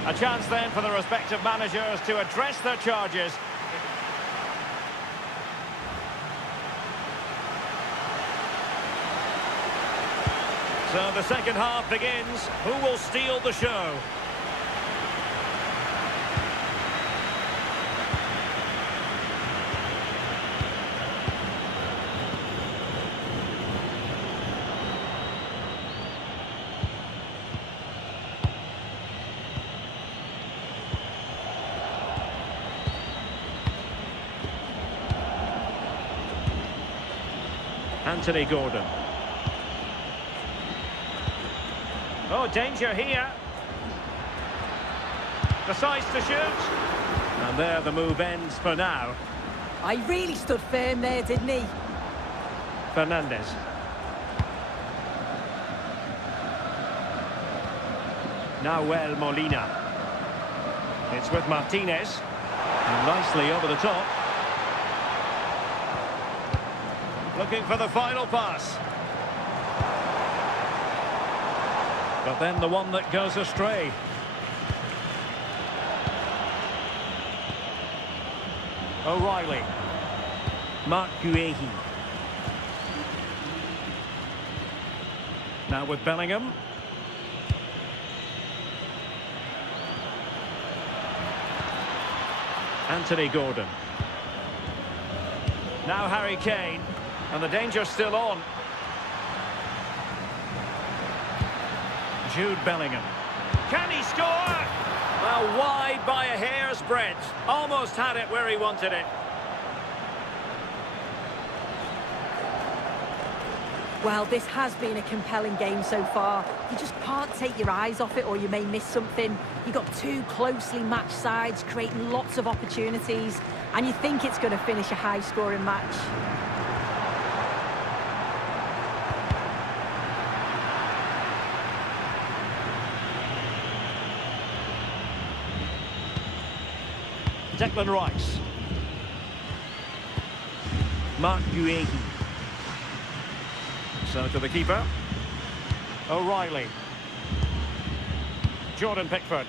A chance then for the respective managers to address their charges. So the second half begins. Who will steal the show? Anthony Gordon. Oh, danger here. Decides to shoot. And there the move ends for now. I really stood firm there, didn't he? Fernandez. Nahuel Molina. It's with Martinez. And nicely over the top. Looking for the final pass. But then the one that goes astray. O'Reilly. Mark Guehi. Now with Bellingham. Anthony Gordon. Now Harry Kane. And the danger's still on. Jude Bellingham. Can he score? Well, wide by a hair's breadth. Almost had it where he wanted it. Well, this has been a compelling game so far. You just can't take your eyes off it or you may miss something. You've got two closely matched sides creating lots of opportunities and you think it's going to finish a high-scoring match. Declan Rice. Mark Guehi. So to the keeper. O'Reilly. Jordan Pickford.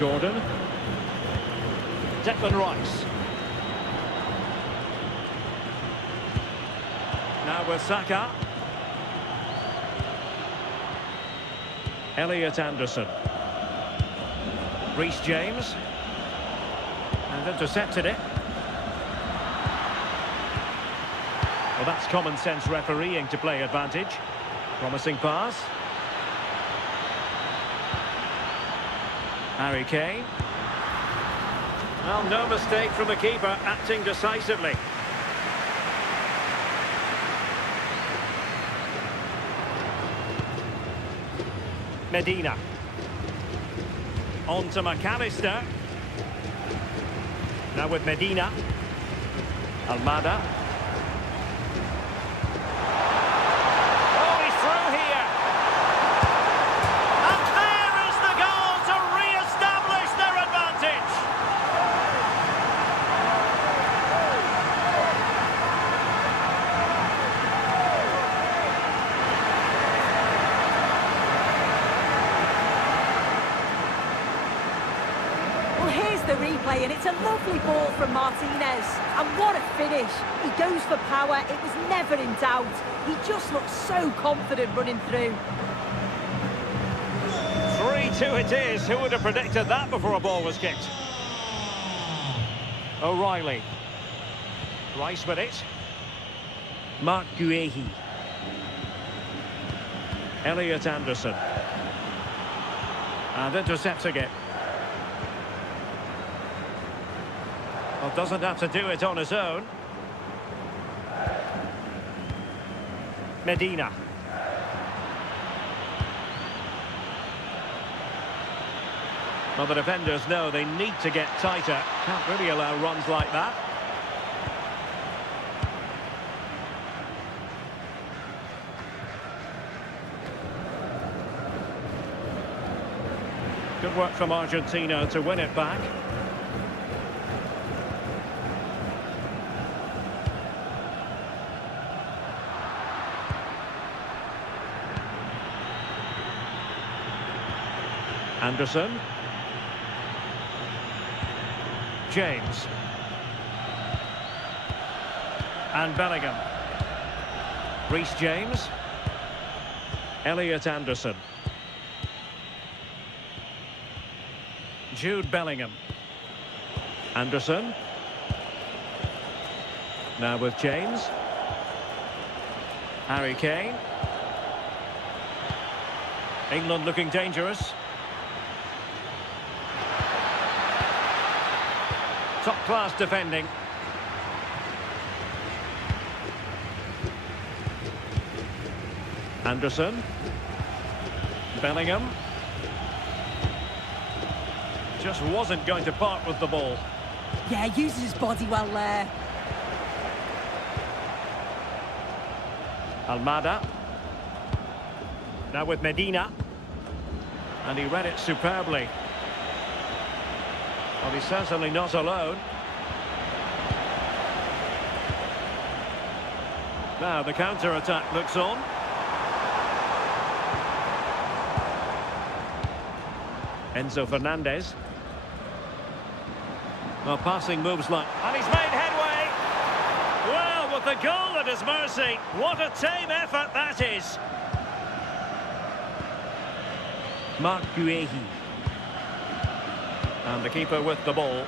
Gordon. Declan Rice. Now with Saka. Elliot Anderson. Reece James. And intercepted it. Well, that's common sense refereeing to play advantage. Promising pass. Harry Kane. Well, no mistake from the keeper, acting decisively. Medina. On to McAllister. Now with Medina. Almada. Oh, he's through here. And there is the goal to re-establish their advantage. Well, here's the replay, and it's a lovely ball from Martinez. And what a finish. He goes for power. It was never in doubt. He just looks so confident running through. 3-2 it is. Who would have predicted that before a ball was kicked? O'Reilly. Rice with it. Mark Guehi. Elliot Anderson. And intercepting it. Well, doesn't have to do it on his own. Medina. Well, the defenders know they need to get tighter. Can't really allow runs like that. Good work from Argentina to win it back. Anderson. James. And Bellingham. Reece James. Elliot Anderson. Jude Bellingham. Anderson. Now with James. Harry Kane. England looking dangerous. Top-class defending. Anderson. Bellingham. Just wasn't going to part with the ball. Yeah, uses his body well there. Almada. Now with Medina. And he read it superbly. Well, he's certainly not alone. Now the counter-attack looks on. Enzo Fernandez. Well, passing moves like... And he's made headway! Well, with the goal at his mercy, what a tame effort that is! Mark Guehi. And the keeper with the ball.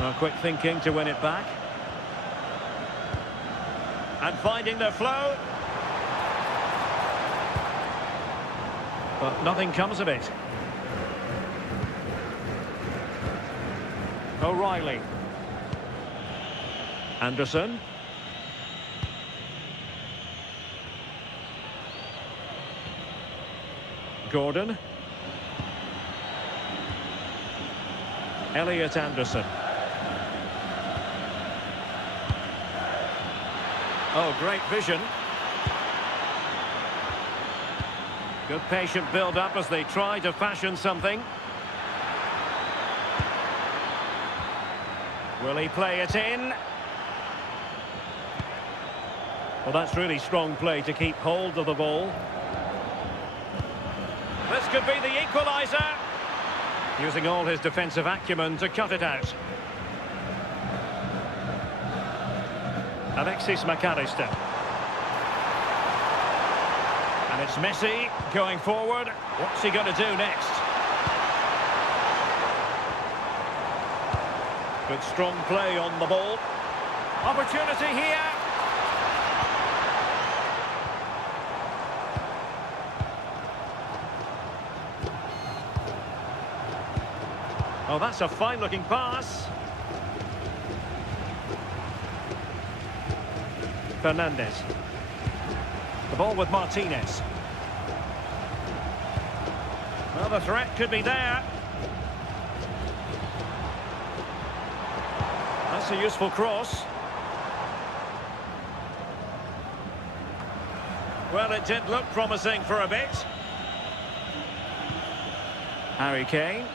Well, quick thinking to win it back. And finding the flow. But nothing comes of it. O'Reilly. Anderson. Gordon. Elliot Anderson. Oh, great vision. Good patient build-up as they try to fashion something. Will he play it in? Well, that's really strong play to keep hold of the ball. This could be the equaliser. Using all his defensive acumen to cut it out. Alexis McAllister. And it's Messi going forward. What's he going to do next? Good strong play on the ball. Opportunity here. Oh, that's a fine-looking pass. Fernandez. The ball with Martinez. Well, the threat could be there. That's a useful cross. Well, it did look promising for a bit. Harry Kane.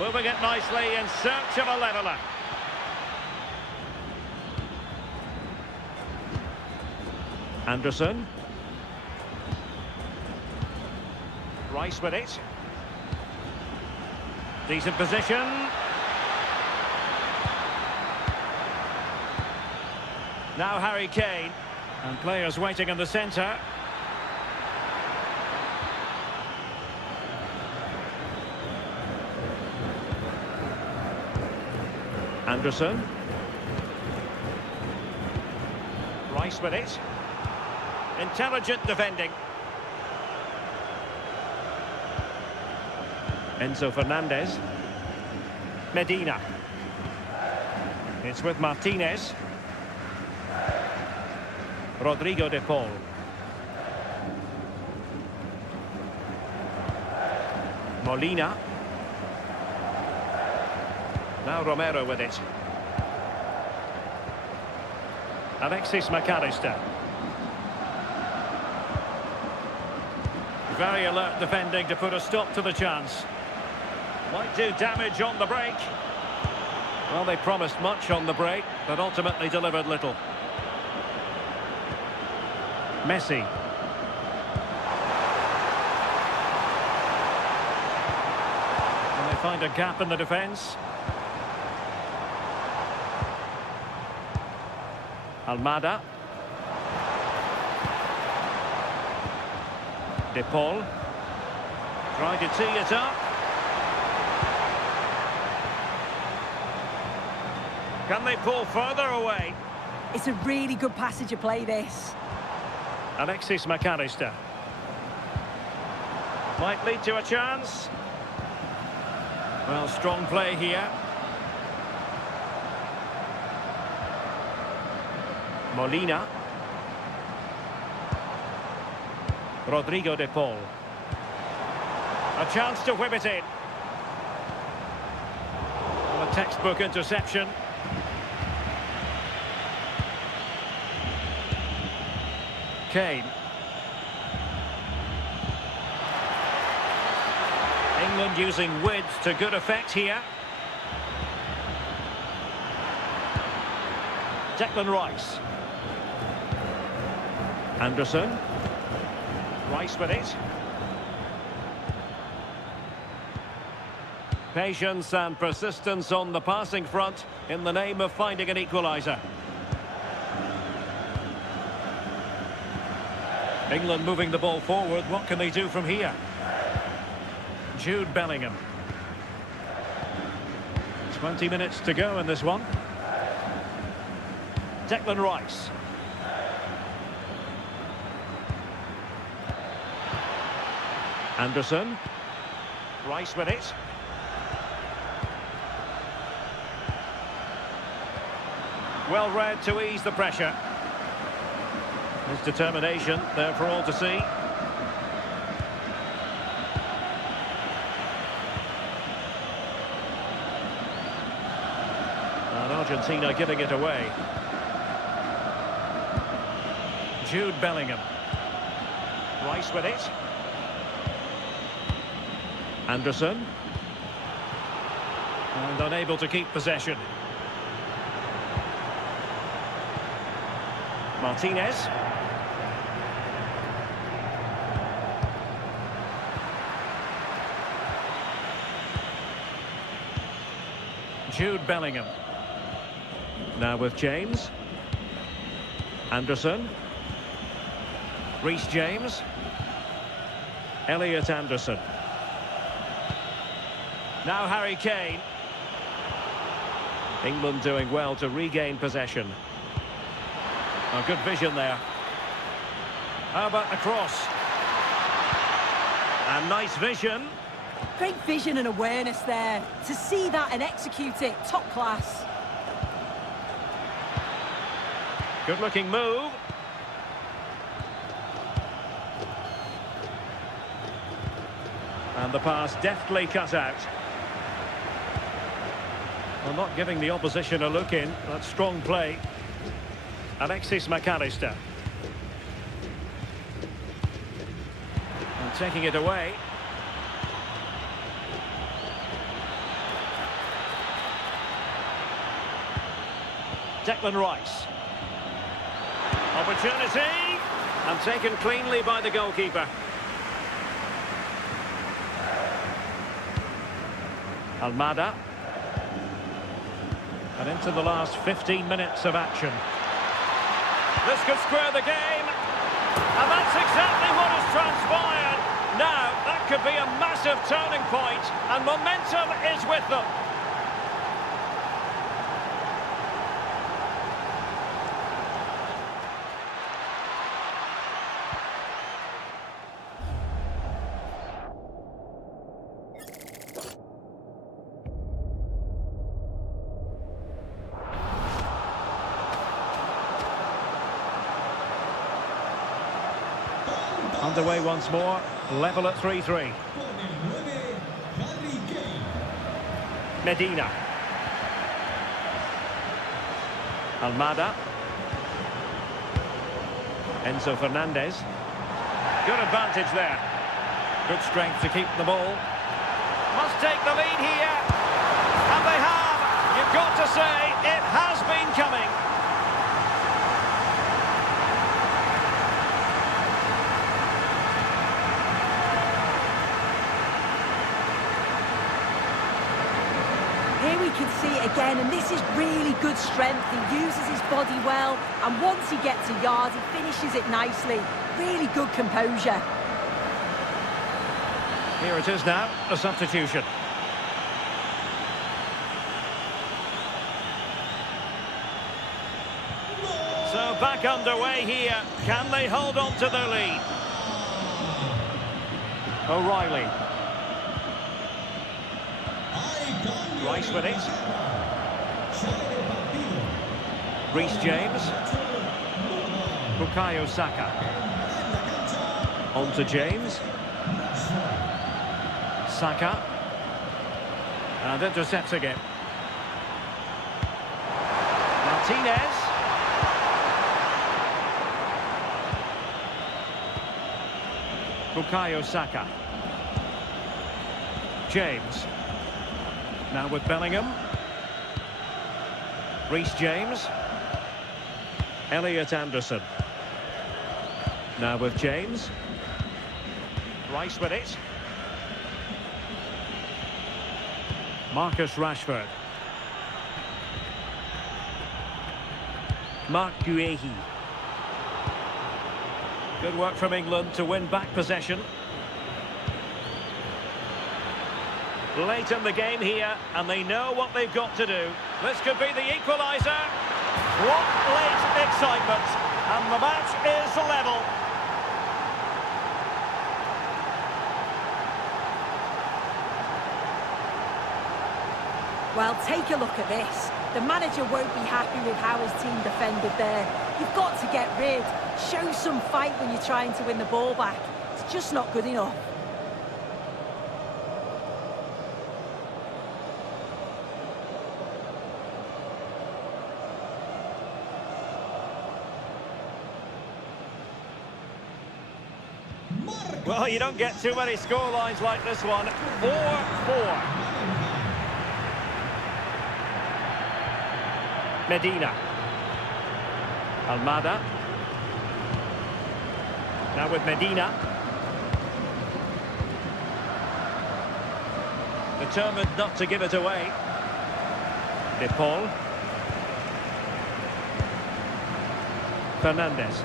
Moving it nicely in search of a leveller. Anderson. Rice with it. Decent position. Now Harry Kane. And players waiting in the centre. Anderson. Rice with it. Intelligent defending. Enzo Fernandez. Medina. It's with Martinez. Rodrigo de Paul. Molina. Now Romero with it. Alexis McAllister. Very alert defending to put a stop to the chance. Might do damage on the break. Well, they promised much on the break, but ultimately delivered little. Messi. And they find a gap in the defence. Almada. De Paul. Trying to tee it up. Can they pull further away? It's a really good passage of play, this. Alexis McAllister. Might lead to a chance. Well, strong play here. Molina. Rodrigo de Paul. A chance to whip it in. Well, a textbook interception. Kane. England using width to good effect here. Declan Rice. Anderson. Rice with it. Patience and persistence on the passing front in the name of finding an equaliser. England moving the ball forward. What can they do from here? Jude Bellingham. 20 minutes to go in this one. Declan Rice. Anderson. Rice with it. Well read to ease the pressure. His determination there for all to see. And Argentina giving it away. Jude Bellingham. Rice with it. Anderson. And unable to keep possession. Martinez. Jude Bellingham. Now with James. Anderson. Reece James. Elliot Anderson. Now Harry Kane. England doing well to regain possession. Oh, good vision there. How about the cross? And nice vision. Great vision and awareness there. To see that and execute it, top class. Good looking move. And the pass deftly cut out. Well, not giving the opposition a look in. That's strong play. Alexis McAllister. And taking it away. Declan Rice. Opportunity. And taken cleanly by the goalkeeper. Almada. And into the last 15 minutes of action. This could square the game. And that's exactly what has transpired. Now, that could be a massive turning point, and momentum is with them. Underway once more, level at 3-3. Medina. Almada. Enzo Fernandez. Good advantage there. Good strength to keep the ball. Must take the lead here. And they have. You've got to say, it has been coming. Here we can see it again, and this is really good strength. He uses his body well, and once he gets a yard, he finishes it nicely. Really good composure. Here it is now, a substitution. So back underway here. Can they hold on to their lead? O'Reilly. Rice with it. Reece James. Bukayo Saka. On to James. Saka. And intercepting it. Martinez. Bukayo Saka. James. Now with Bellingham. Reece James. Elliot Anderson. Now with James. Rice with it. Marcus Rashford. Mark Guehi. Good work from England to win back possession. Late in the game here, and they know what they've got to do. This could be the equaliser. What late excitement, and the match is level. Well, take a look at this. The manager won't be happy with how his team defended there. You've got to get rid. Show some fight when you're trying to win the ball back. It's just not good enough. Well, you don't get too many scorelines like this one. 4-4. Medina. Almada. Now with Medina. Determined not to give it away. De Paul. Fernandez.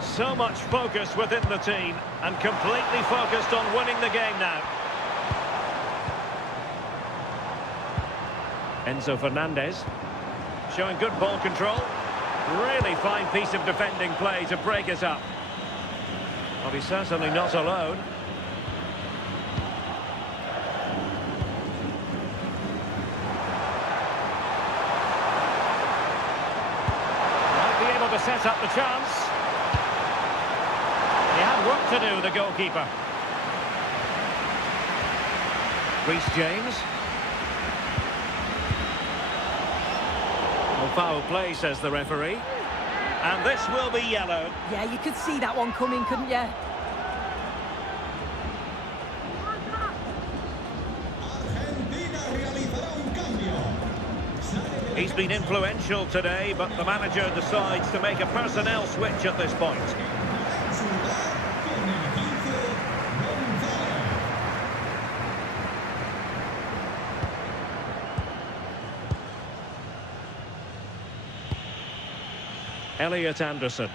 So much focus within the team, and completely focused on winning the game now. Enzo Fernandez. Showing good ball control. Really fine piece of defending play to break it up. Well, he's certainly not alone. Might be able to set up the chance. He had work to do, the goalkeeper. Reece James. foul play, says the referee. And this will be yellow. Yeah, you could see that one coming, couldn't you? He's been influential today, but the manager decides to make a personnel switch at this point. Elliot Anderson.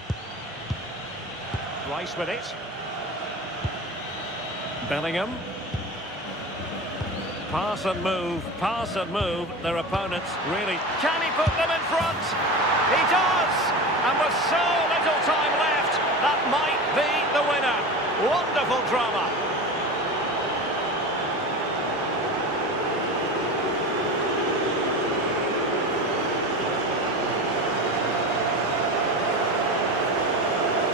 Rice with it. Bellingham. Pass and move. Their opponents really... Can he put them in front? He does! And with so little time left, that might be the winner. Wonderful drama.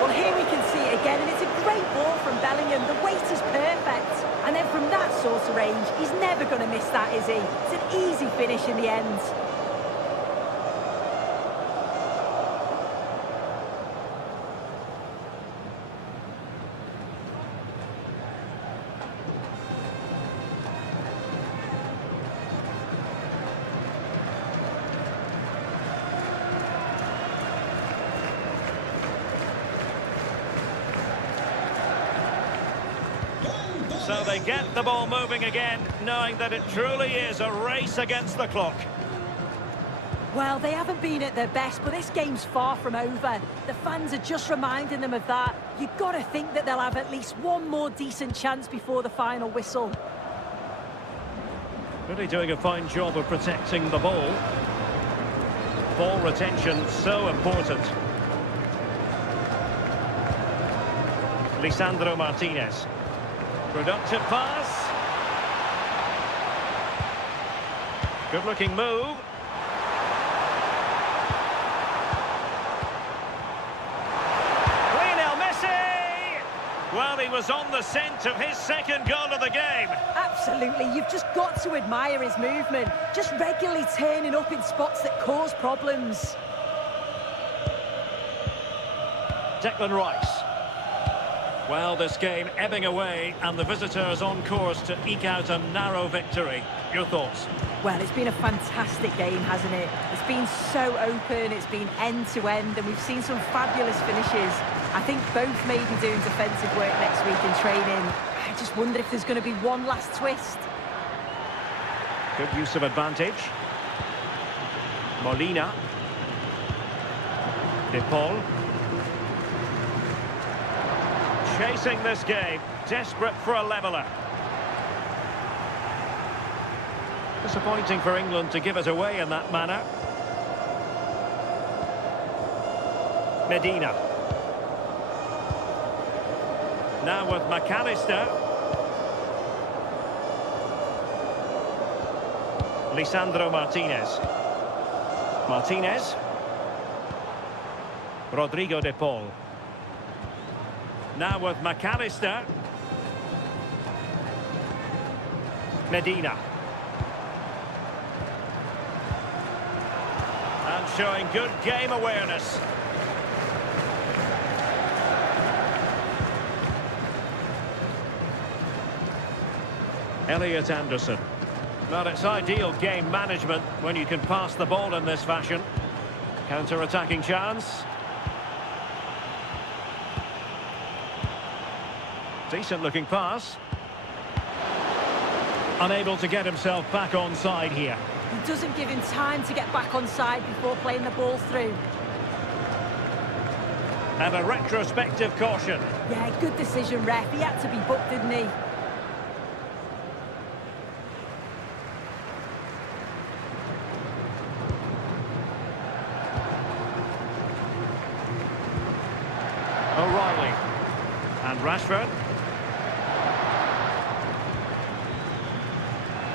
Well, here we can see it again, and it's a great ball from Bellingham. The weight is perfect. And then from that sort of range, he's never going to miss that, is he? It's an easy finish in the end. So they get the ball moving again, knowing that it truly is a race against the clock. Well, they haven't been at their best, but this game's far from over. The fans are just reminding them of that. You've got to think that they'll have at least one more decent chance before the final whistle. Really doing a fine job of protecting the ball. Ball retention so important. Lisandro Martinez. Productive pass. Good-looking move. Lionel Messi! Well, he was on the scent of his second goal of the game. Absolutely, you've just got to admire his movement. Just regularly turning up in spots that cause problems. Declan Rice. Well, this game ebbing away, and the visitors on course to eke out a narrow victory. Your thoughts? Well, it's been a fantastic game, hasn't it? It's been so open, it's been end-to-end, and we've seen some fabulous finishes. I think both may be doing defensive work next week in training. I just wonder if there's going to be one last twist. Good use of advantage. Molina. De Paul. Chasing this game, desperate for a leveller. Disappointing for England to give it away in that manner. Medina. Now with McAllister. Lisandro Martinez. Rodrigo De Paul. Now with McAllister. Medina. And showing good game awareness. Elliot Anderson. Well, it's ideal game management when you can pass the ball in this fashion. Counter-attacking chance. Decent looking pass. Unable to get himself back on side here. He doesn't give him time to get back on side before playing the ball through. And a retrospective caution. Yeah, good decision, ref. He had to be booked, didn't he? O'Reilly. And Rashford.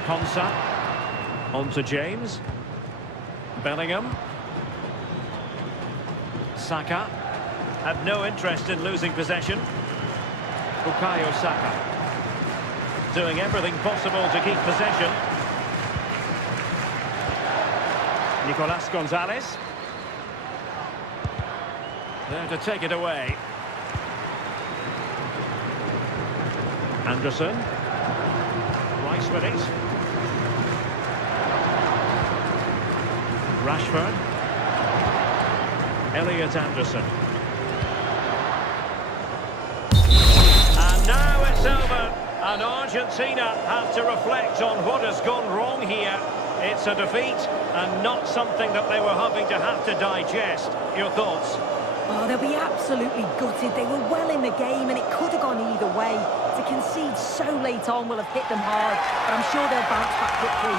Konsa. On to James. Bellingham. Saka. Had no interest in losing possession. Bukayo Saka. Doing everything possible to keep possession. Nicolas Gonzalez. There to take it away. Anderson. Rice with it. Rashford. Elliot Anderson. And now it's over. And Argentina have to reflect on what has gone wrong here. It's a defeat and not something that they were hoping to have to digest. Your thoughts? Oh, they'll be absolutely gutted. They were well in the game and it could have gone either way. To concede so late on will have hit them hard, but I'm sure they'll bounce back quickly.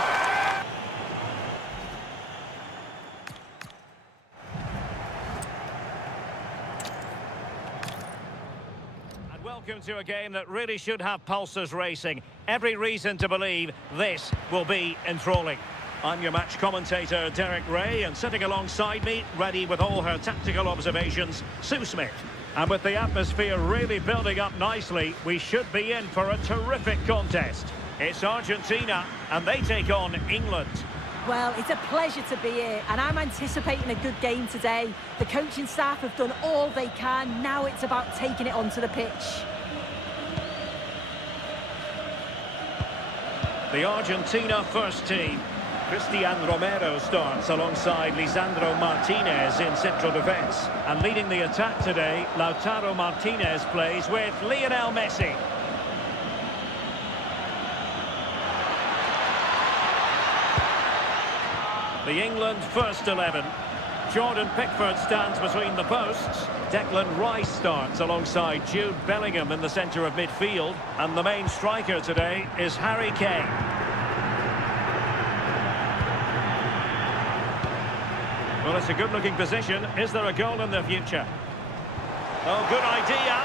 Welcome to a game that really should have pulses racing. Every reason to believe this will be enthralling. I'm your match commentator, Derek Ray, and sitting alongside me, ready with all her tactical observations, Sue Smith. And with the atmosphere really building up nicely, we should be in for a terrific contest. It's Argentina, and they take on England. Well, it's a pleasure to be here, and I'm anticipating a good game today. The coaching staff have done all they can. Now it's about taking it onto the pitch. The Argentina first team. Cristian Romero starts alongside Lisandro Martinez in central defence. And leading the attack today, Lautaro Martinez plays with Lionel Messi. The England first 11. Jordan Pickford stands between the posts. Declan Rice starts alongside Jude Bellingham in the centre of midfield. And the main striker today is Harry Kane. Well, it's a good-looking position. Is there a goal in the future? Oh, good idea.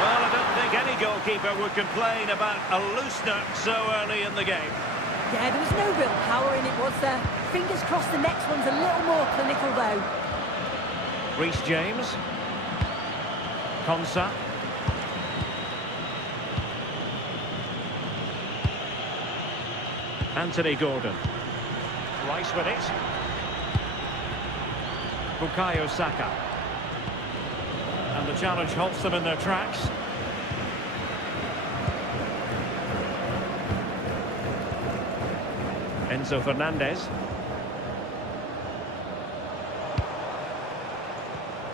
Well, I don't think any goalkeeper would complain about a loosener so early in the game. Yeah, there was no real power in it, was there? Fingers crossed the next one's a little more clinical, though. Reece James. Konsa. Anthony Gordon. Rice with it. Bukayo Saka. And the challenge halts them in their tracks. Enzo Fernandez.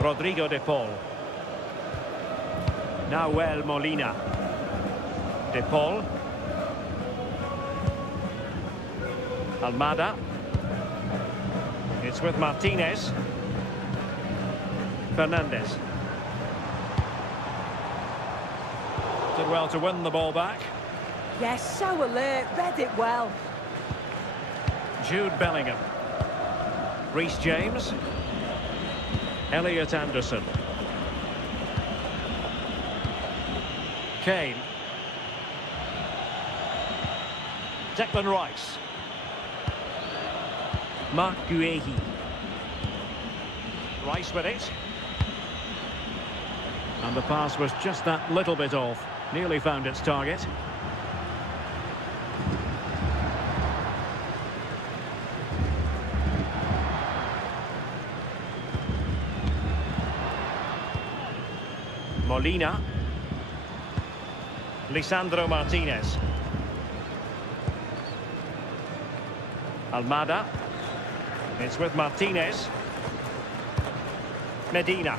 Rodrigo de Paul. Nahuel Molina. De Paul. Almada. It's with Martinez. Fernandez. Did well to win the ball back. Yes, so alert, read it well. Jude Bellingham. Reece James. Elliot Anderson. Kane. Declan Rice. Marc Guehi. Rice with it. And the pass was just that little bit off. Nearly found its target. Molina. Lisandro Martinez. Almada. It's with Martinez. Medina.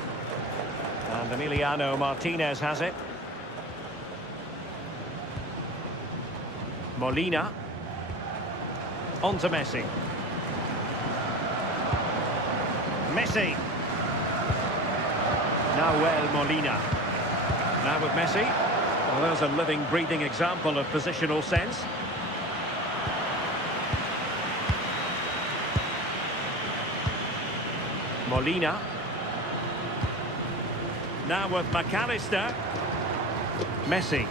And Emiliano Martinez has it. Molina. On to Messi. Messi. Nahuel Molina. Now with Messi. Well, there's a living, breathing example of positional sense. Molina. Now with McAllister. Messi.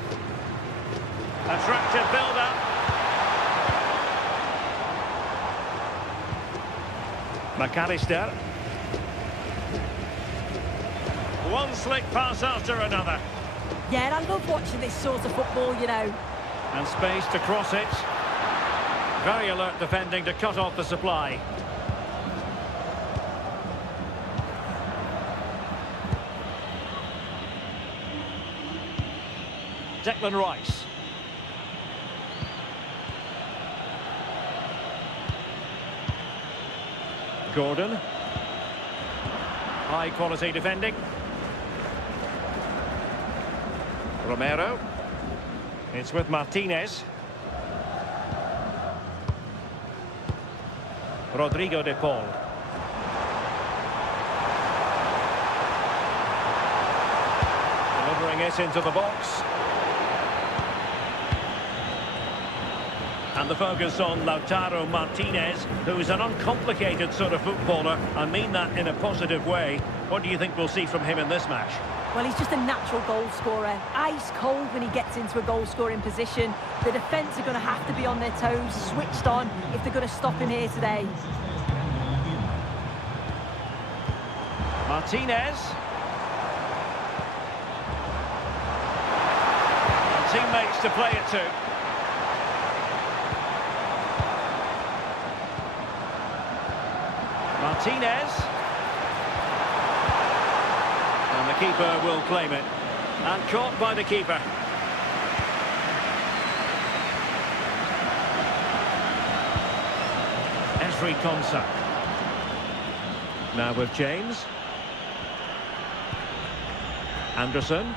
Attractive build-up. McAllister. One slick pass after another. Yeah, and I love watching this sort of football, you know. And space to cross it. Very alert defending to cut off the supply. Declan Rice. Gordon. High quality defending. Romero. It's with Martinez. Rodrigo de Paul. Delivering it into the box. And the focus on Lautaro Martinez, who is an uncomplicated sort of footballer. I mean that in a positive way. What do you think we'll see from him in this match? Well, he's just a natural goal scorer. Ice cold when he gets into a goal-scoring position. The defence are going to have to be on their toes, switched on, if they're going to stop him here today. Martinez. And teammates to play it to. Martinez. And the keeper will claim it. And caught by the keeper. Esri Konsa. Now with James. Anderson.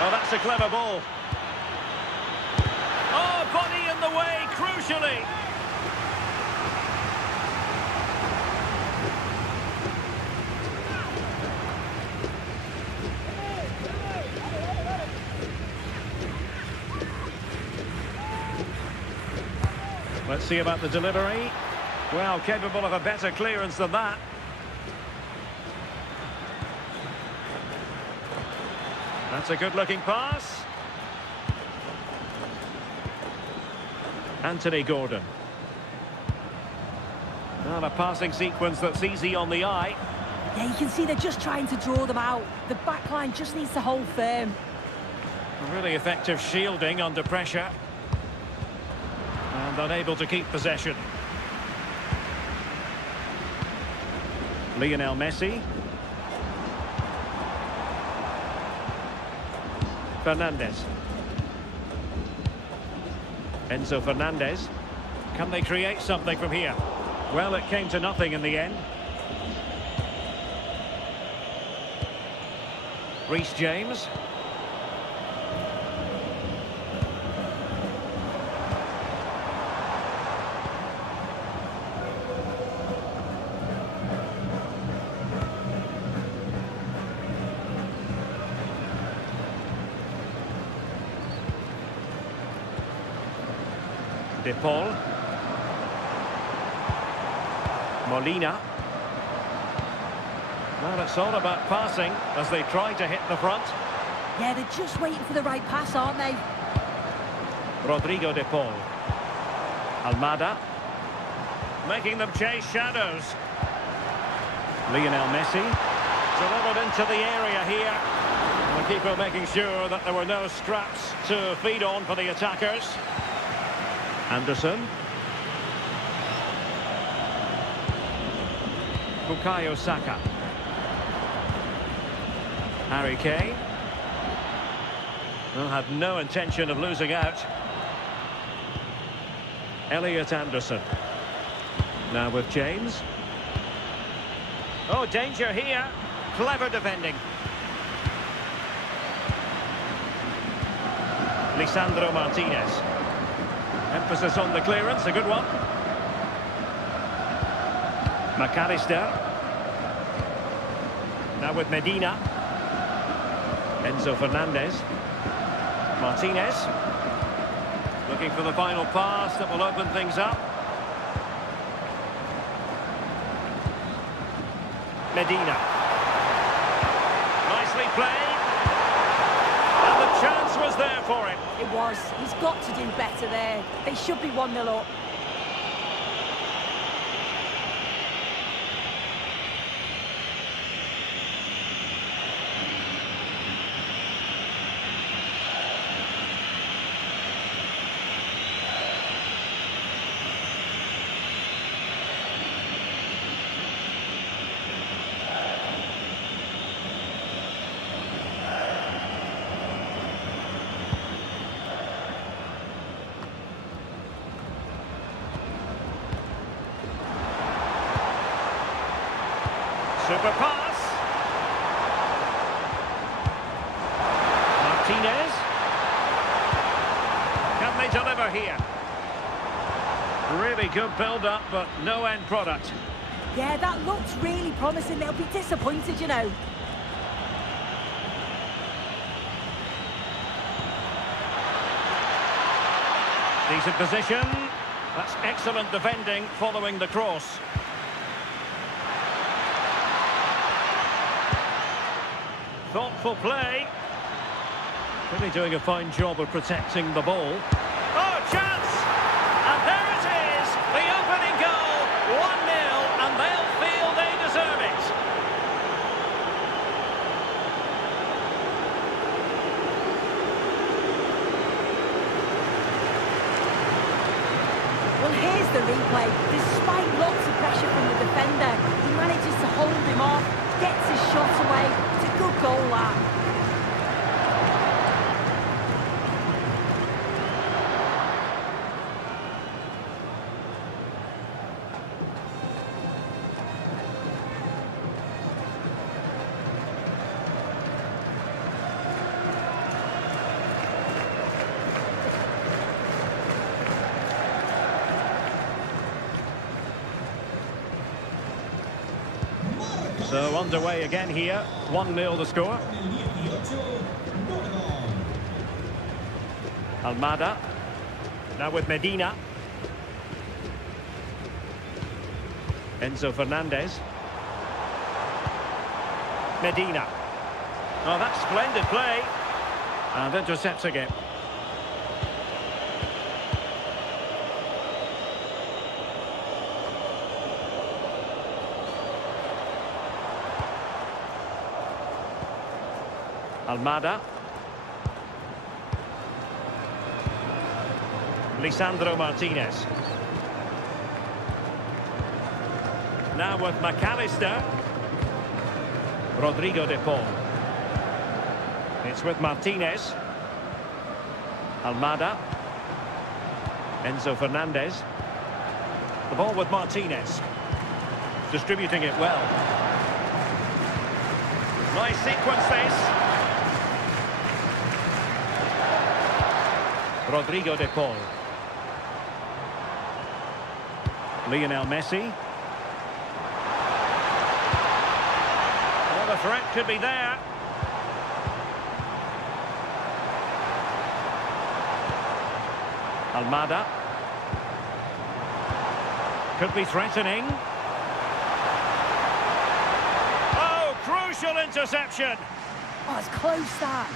Oh, that's a clever ball. Oh, body in the way, crucially. Let's see about the delivery. Well, capable of a better clearance than that. That's a good-looking pass. Anthony Gordon. Well, a passing sequence that's easy on the eye. Yeah, you can see they're just trying to draw them out. The back line just needs to hold firm. Really effective shielding under pressure. And unable to keep possession. Lionel Messi. Fernandez. Enzo Fernandez. Can they create something from here? Well, it came to nothing in the end. Reece James. De Paul. Molina. Well, it's all about passing as they try to hit the front. Yeah, they're just waiting for the right pass, aren't they? Rodrigo de Paul. Almada. Making them chase shadows. Lionel Messi. Delivered into the area here. The keeper making sure that there were no scraps to feed on for the attackers. Anderson. Bukayo Saka. Harry Kane. Well, had no intention of losing out. Elliot Anderson. Now with James. Oh, danger here. Clever defending. Lisandro Martinez. Emphasis on the clearance, a good one. McAllister. Now with Medina. Enzo Fernandez. Martinez. Looking for the final pass that will open things up. Medina. Nicely played. And the chance was there for him. It was. He's got to do better there. They should be 1-0 up. Super pass. Martinez. Can they deliver here? Really good build-up, but no end product. Yeah, that looks really promising. They'll be disappointed, you know. Decent position. That's excellent defending following the cross. Thoughtful play. Really doing a fine job of protecting the ball. Oh, chance! And there it is, the opening goal. 1-0, and they'll feel they deserve it. Well, here's the replay. Despite lots of pressure from the defender, he manages to hold him off, gets his shot away. It's a good goal, that. So underway again here, 1-0 the score. Almada, now with Medina. Enzo Fernandez. Medina. Oh, that's splendid play. And intercepting it. Almada. Lisandro Martinez. Now with McAllister. Rodrigo de Paul. It's with Martinez. Almada. Enzo Fernandez. The ball with Martinez. Distributing it well. Nice sequence this. Rodrigo de Paul. Lionel Messi. Well, the threat could be there. Almada. Could be threatening. Oh, crucial interception. Oh, it's close, that.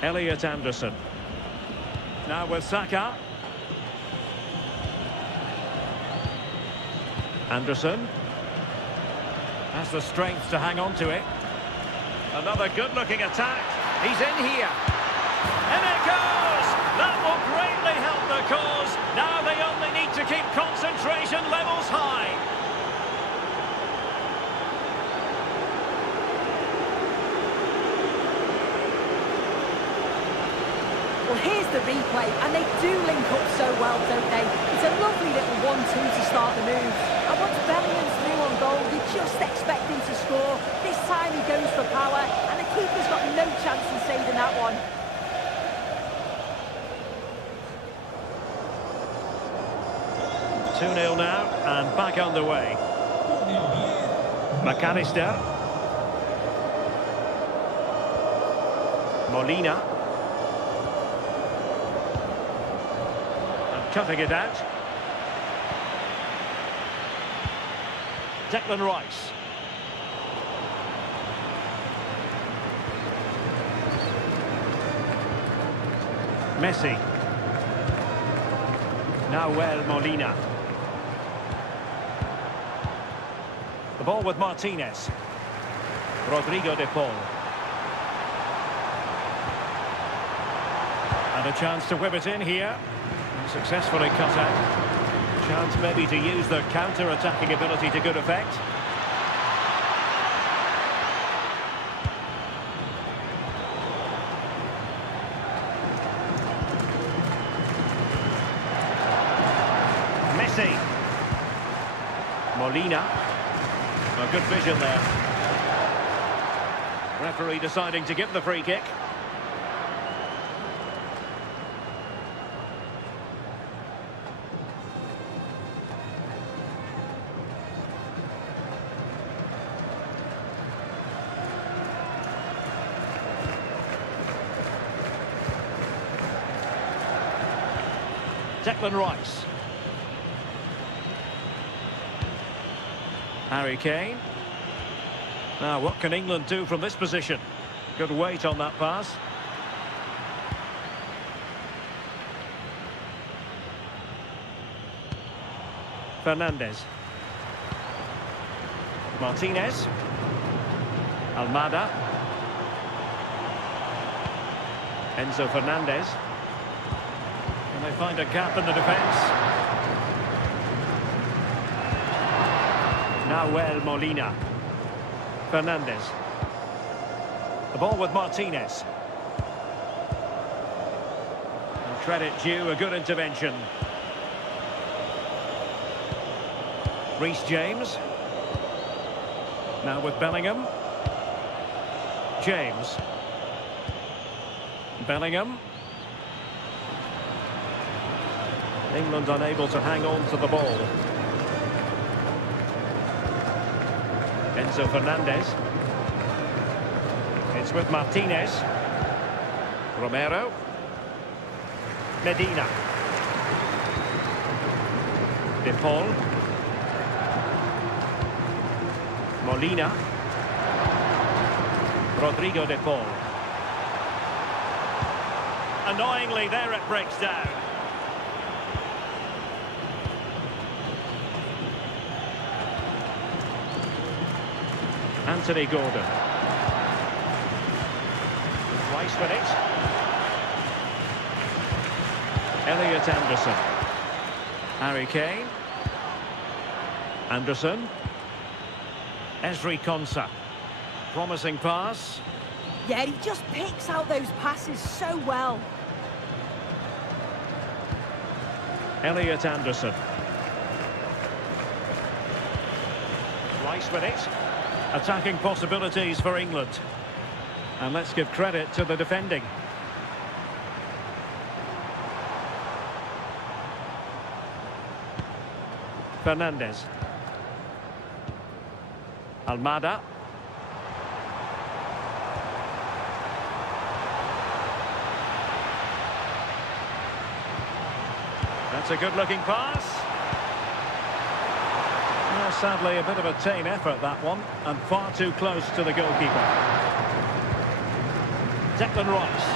Elliot Anderson. Now with Saka. Anderson has the strength to hang on to it. Another good-looking attack. He's in here. And it goes! That will greatly help the cause. Now they only need to keep concentration levels high. Well, here's the replay, and they do link up so well, don't they? It's a lovely little 1-2 to start the move. And once Bellingham's through on goal, you just expect him to score. This time he goes for power, and the keeper's got no chance in saving that one. Two 2-0 now, and back underway. McAllister. Molina. Cutting it out. Declan Rice. Messi. Now Molina. The ball with Martinez. Rodrigo de Paul. And a chance to whip it in here. Successfully cut out. Chance maybe to use the counter-attacking ability to good effect. Molina. A good vision there. Referee deciding to give the free kick. Declan Rice. Harry Kane. Now, what can England do from this position? Good weight on that pass. Fernandes. Martinez. Almada. Enzo Fernandez. Can they find a gap in the defence? Nahuel Molina. Fernandes. The ball with Martinez. And credit due, a good intervention. Reece James. Now with Bellingham. James. Bellingham. England unable to hang on to the ball. Enzo Fernandez. It's with Martinez. Romero. Medina. De Paul. Molina. Rodrigo De Paul. Annoyingly, there it breaks down. Anthony Gordon. Rice with it. Elliot Anderson. Harry Kane. Anderson. Ezri Konsa. Promising pass. Yeah, he just picks out those passes so well. Elliot Anderson. Rice with it. Attacking possibilities for England. And let's give credit to the defending. Fernandes. Almada. That's a good-looking pass. Well, sadly, a bit of a tame effort, that one, and far too close to the goalkeeper. Declan Rice.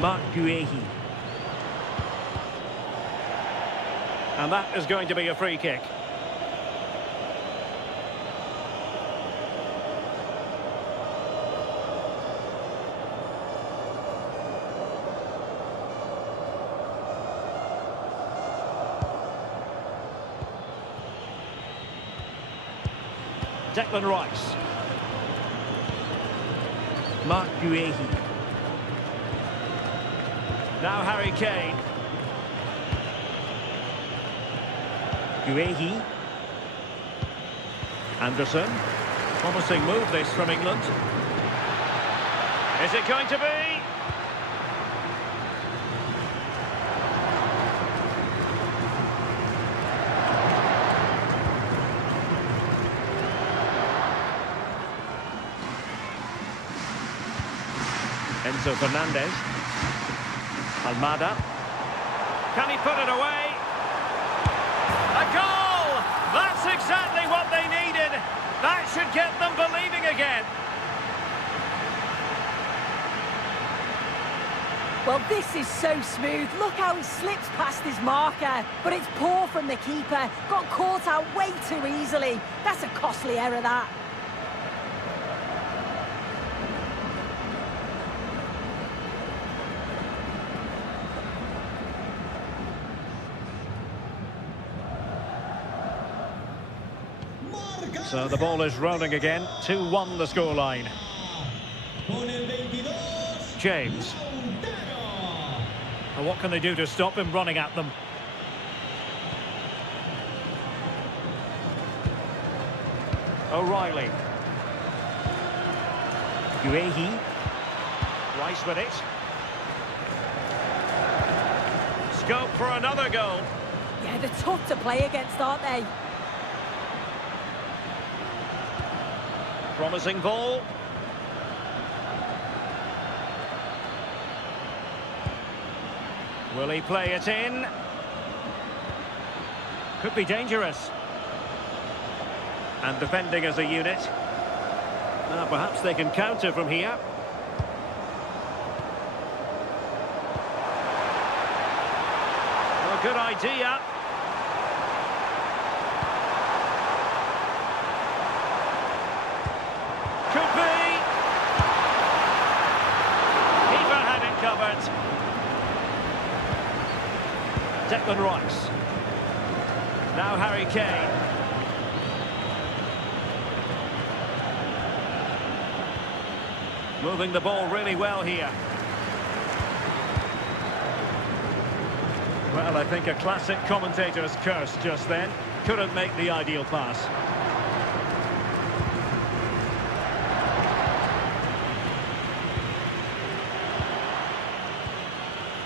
Marc Guehi. And that is going to be a free kick. Declan Rice. Marc Guehi. Now Harry Kane. Guehi. Anderson. Promising move this from England. Is it going to be? Enzo Fernandez. Almada. Can he put it away? A goal! That's exactly what they needed. That should get them believing again. Well, this is so smooth. Look how he slips past his marker. But it's poor from the keeper. Got caught out way too easily. That's a costly error, that. So the ball is rolling again. 2-1 the scoreline. James. And what can they do to stop him running at them? O'Reilly. Guehi. Rice with it. Scope for another goal. Yeah, they're tough to play against, aren't they? Promising ball. Will he play it in? Could be dangerous. And defending as a unit. Now perhaps they can counter from here. Well, good idea. Could be. Keeper had it covered. Declan Rice. Now Harry Kane. Moving the ball really well here. Well, I think a classic commentator's curse just then. Couldn't make the ideal pass.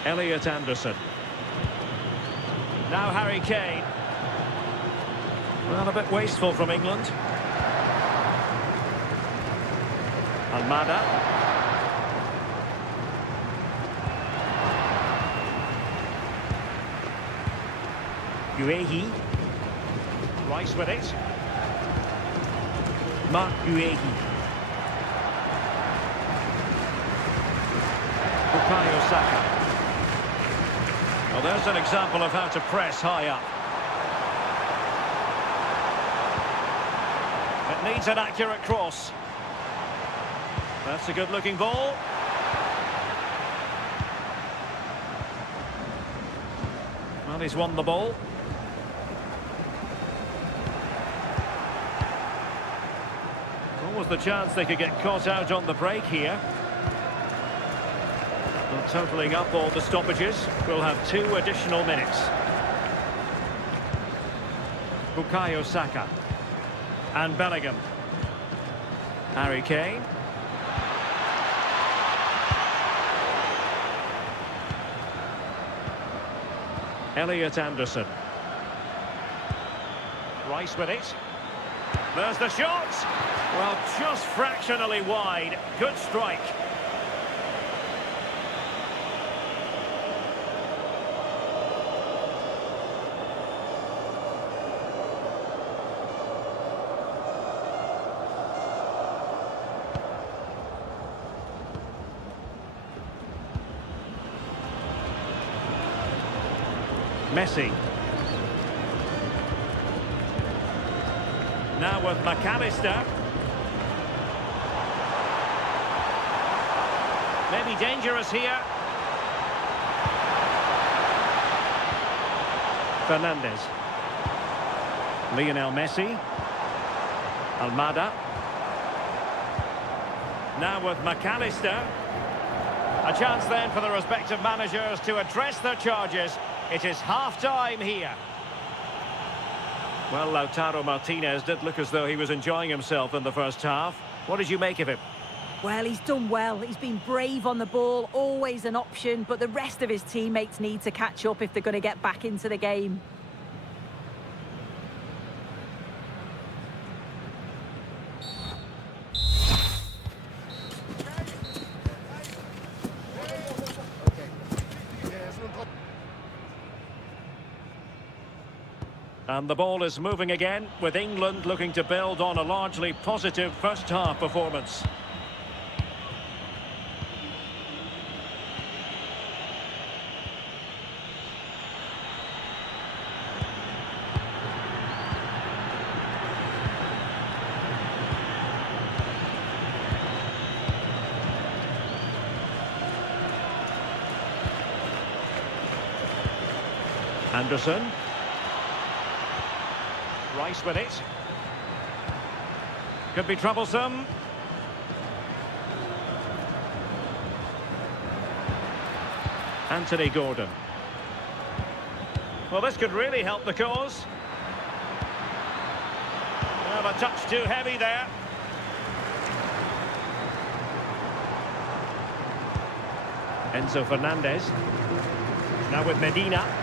Elliot Anderson. Now Harry Kane. Well, a bit wasteful from England. Almada. Guehi. Rice with it. Mark Guehi. Bukayo Saka. Well, there's an example of how to press high up. It needs an accurate cross. That's a good-looking ball. Well, he's won the ball. What was the chance they could get caught out on the break here? Well, totalling up all the stoppages, we'll have 2 additional minutes. Bukayo Saka. And Bellingham. Harry Kane. Elliot Anderson. Rice with it. There's the shot. Well, just fractionally wide. Good strike. Messi. Now with McAllister. Maybe dangerous here. Fernandez. Lionel Messi. Almada. Now with McAllister. A chance then for the respective managers to address their charges. It is half-time here. Well, Lautaro Martinez did look as though he was enjoying himself in the first half. What did you make of him? Well, he's done well. He's been brave on the ball, always an option, but the rest of his teammates need to catch up if they're going to get back into the game. And the ball is moving again, with England looking to build on a largely positive first-half performance. Anderson. Rice with it. Could be troublesome. Anthony Gordon. Well, this could really help the cause. Well, a touch too heavy there. Enzo Fernandez. Now with Medina.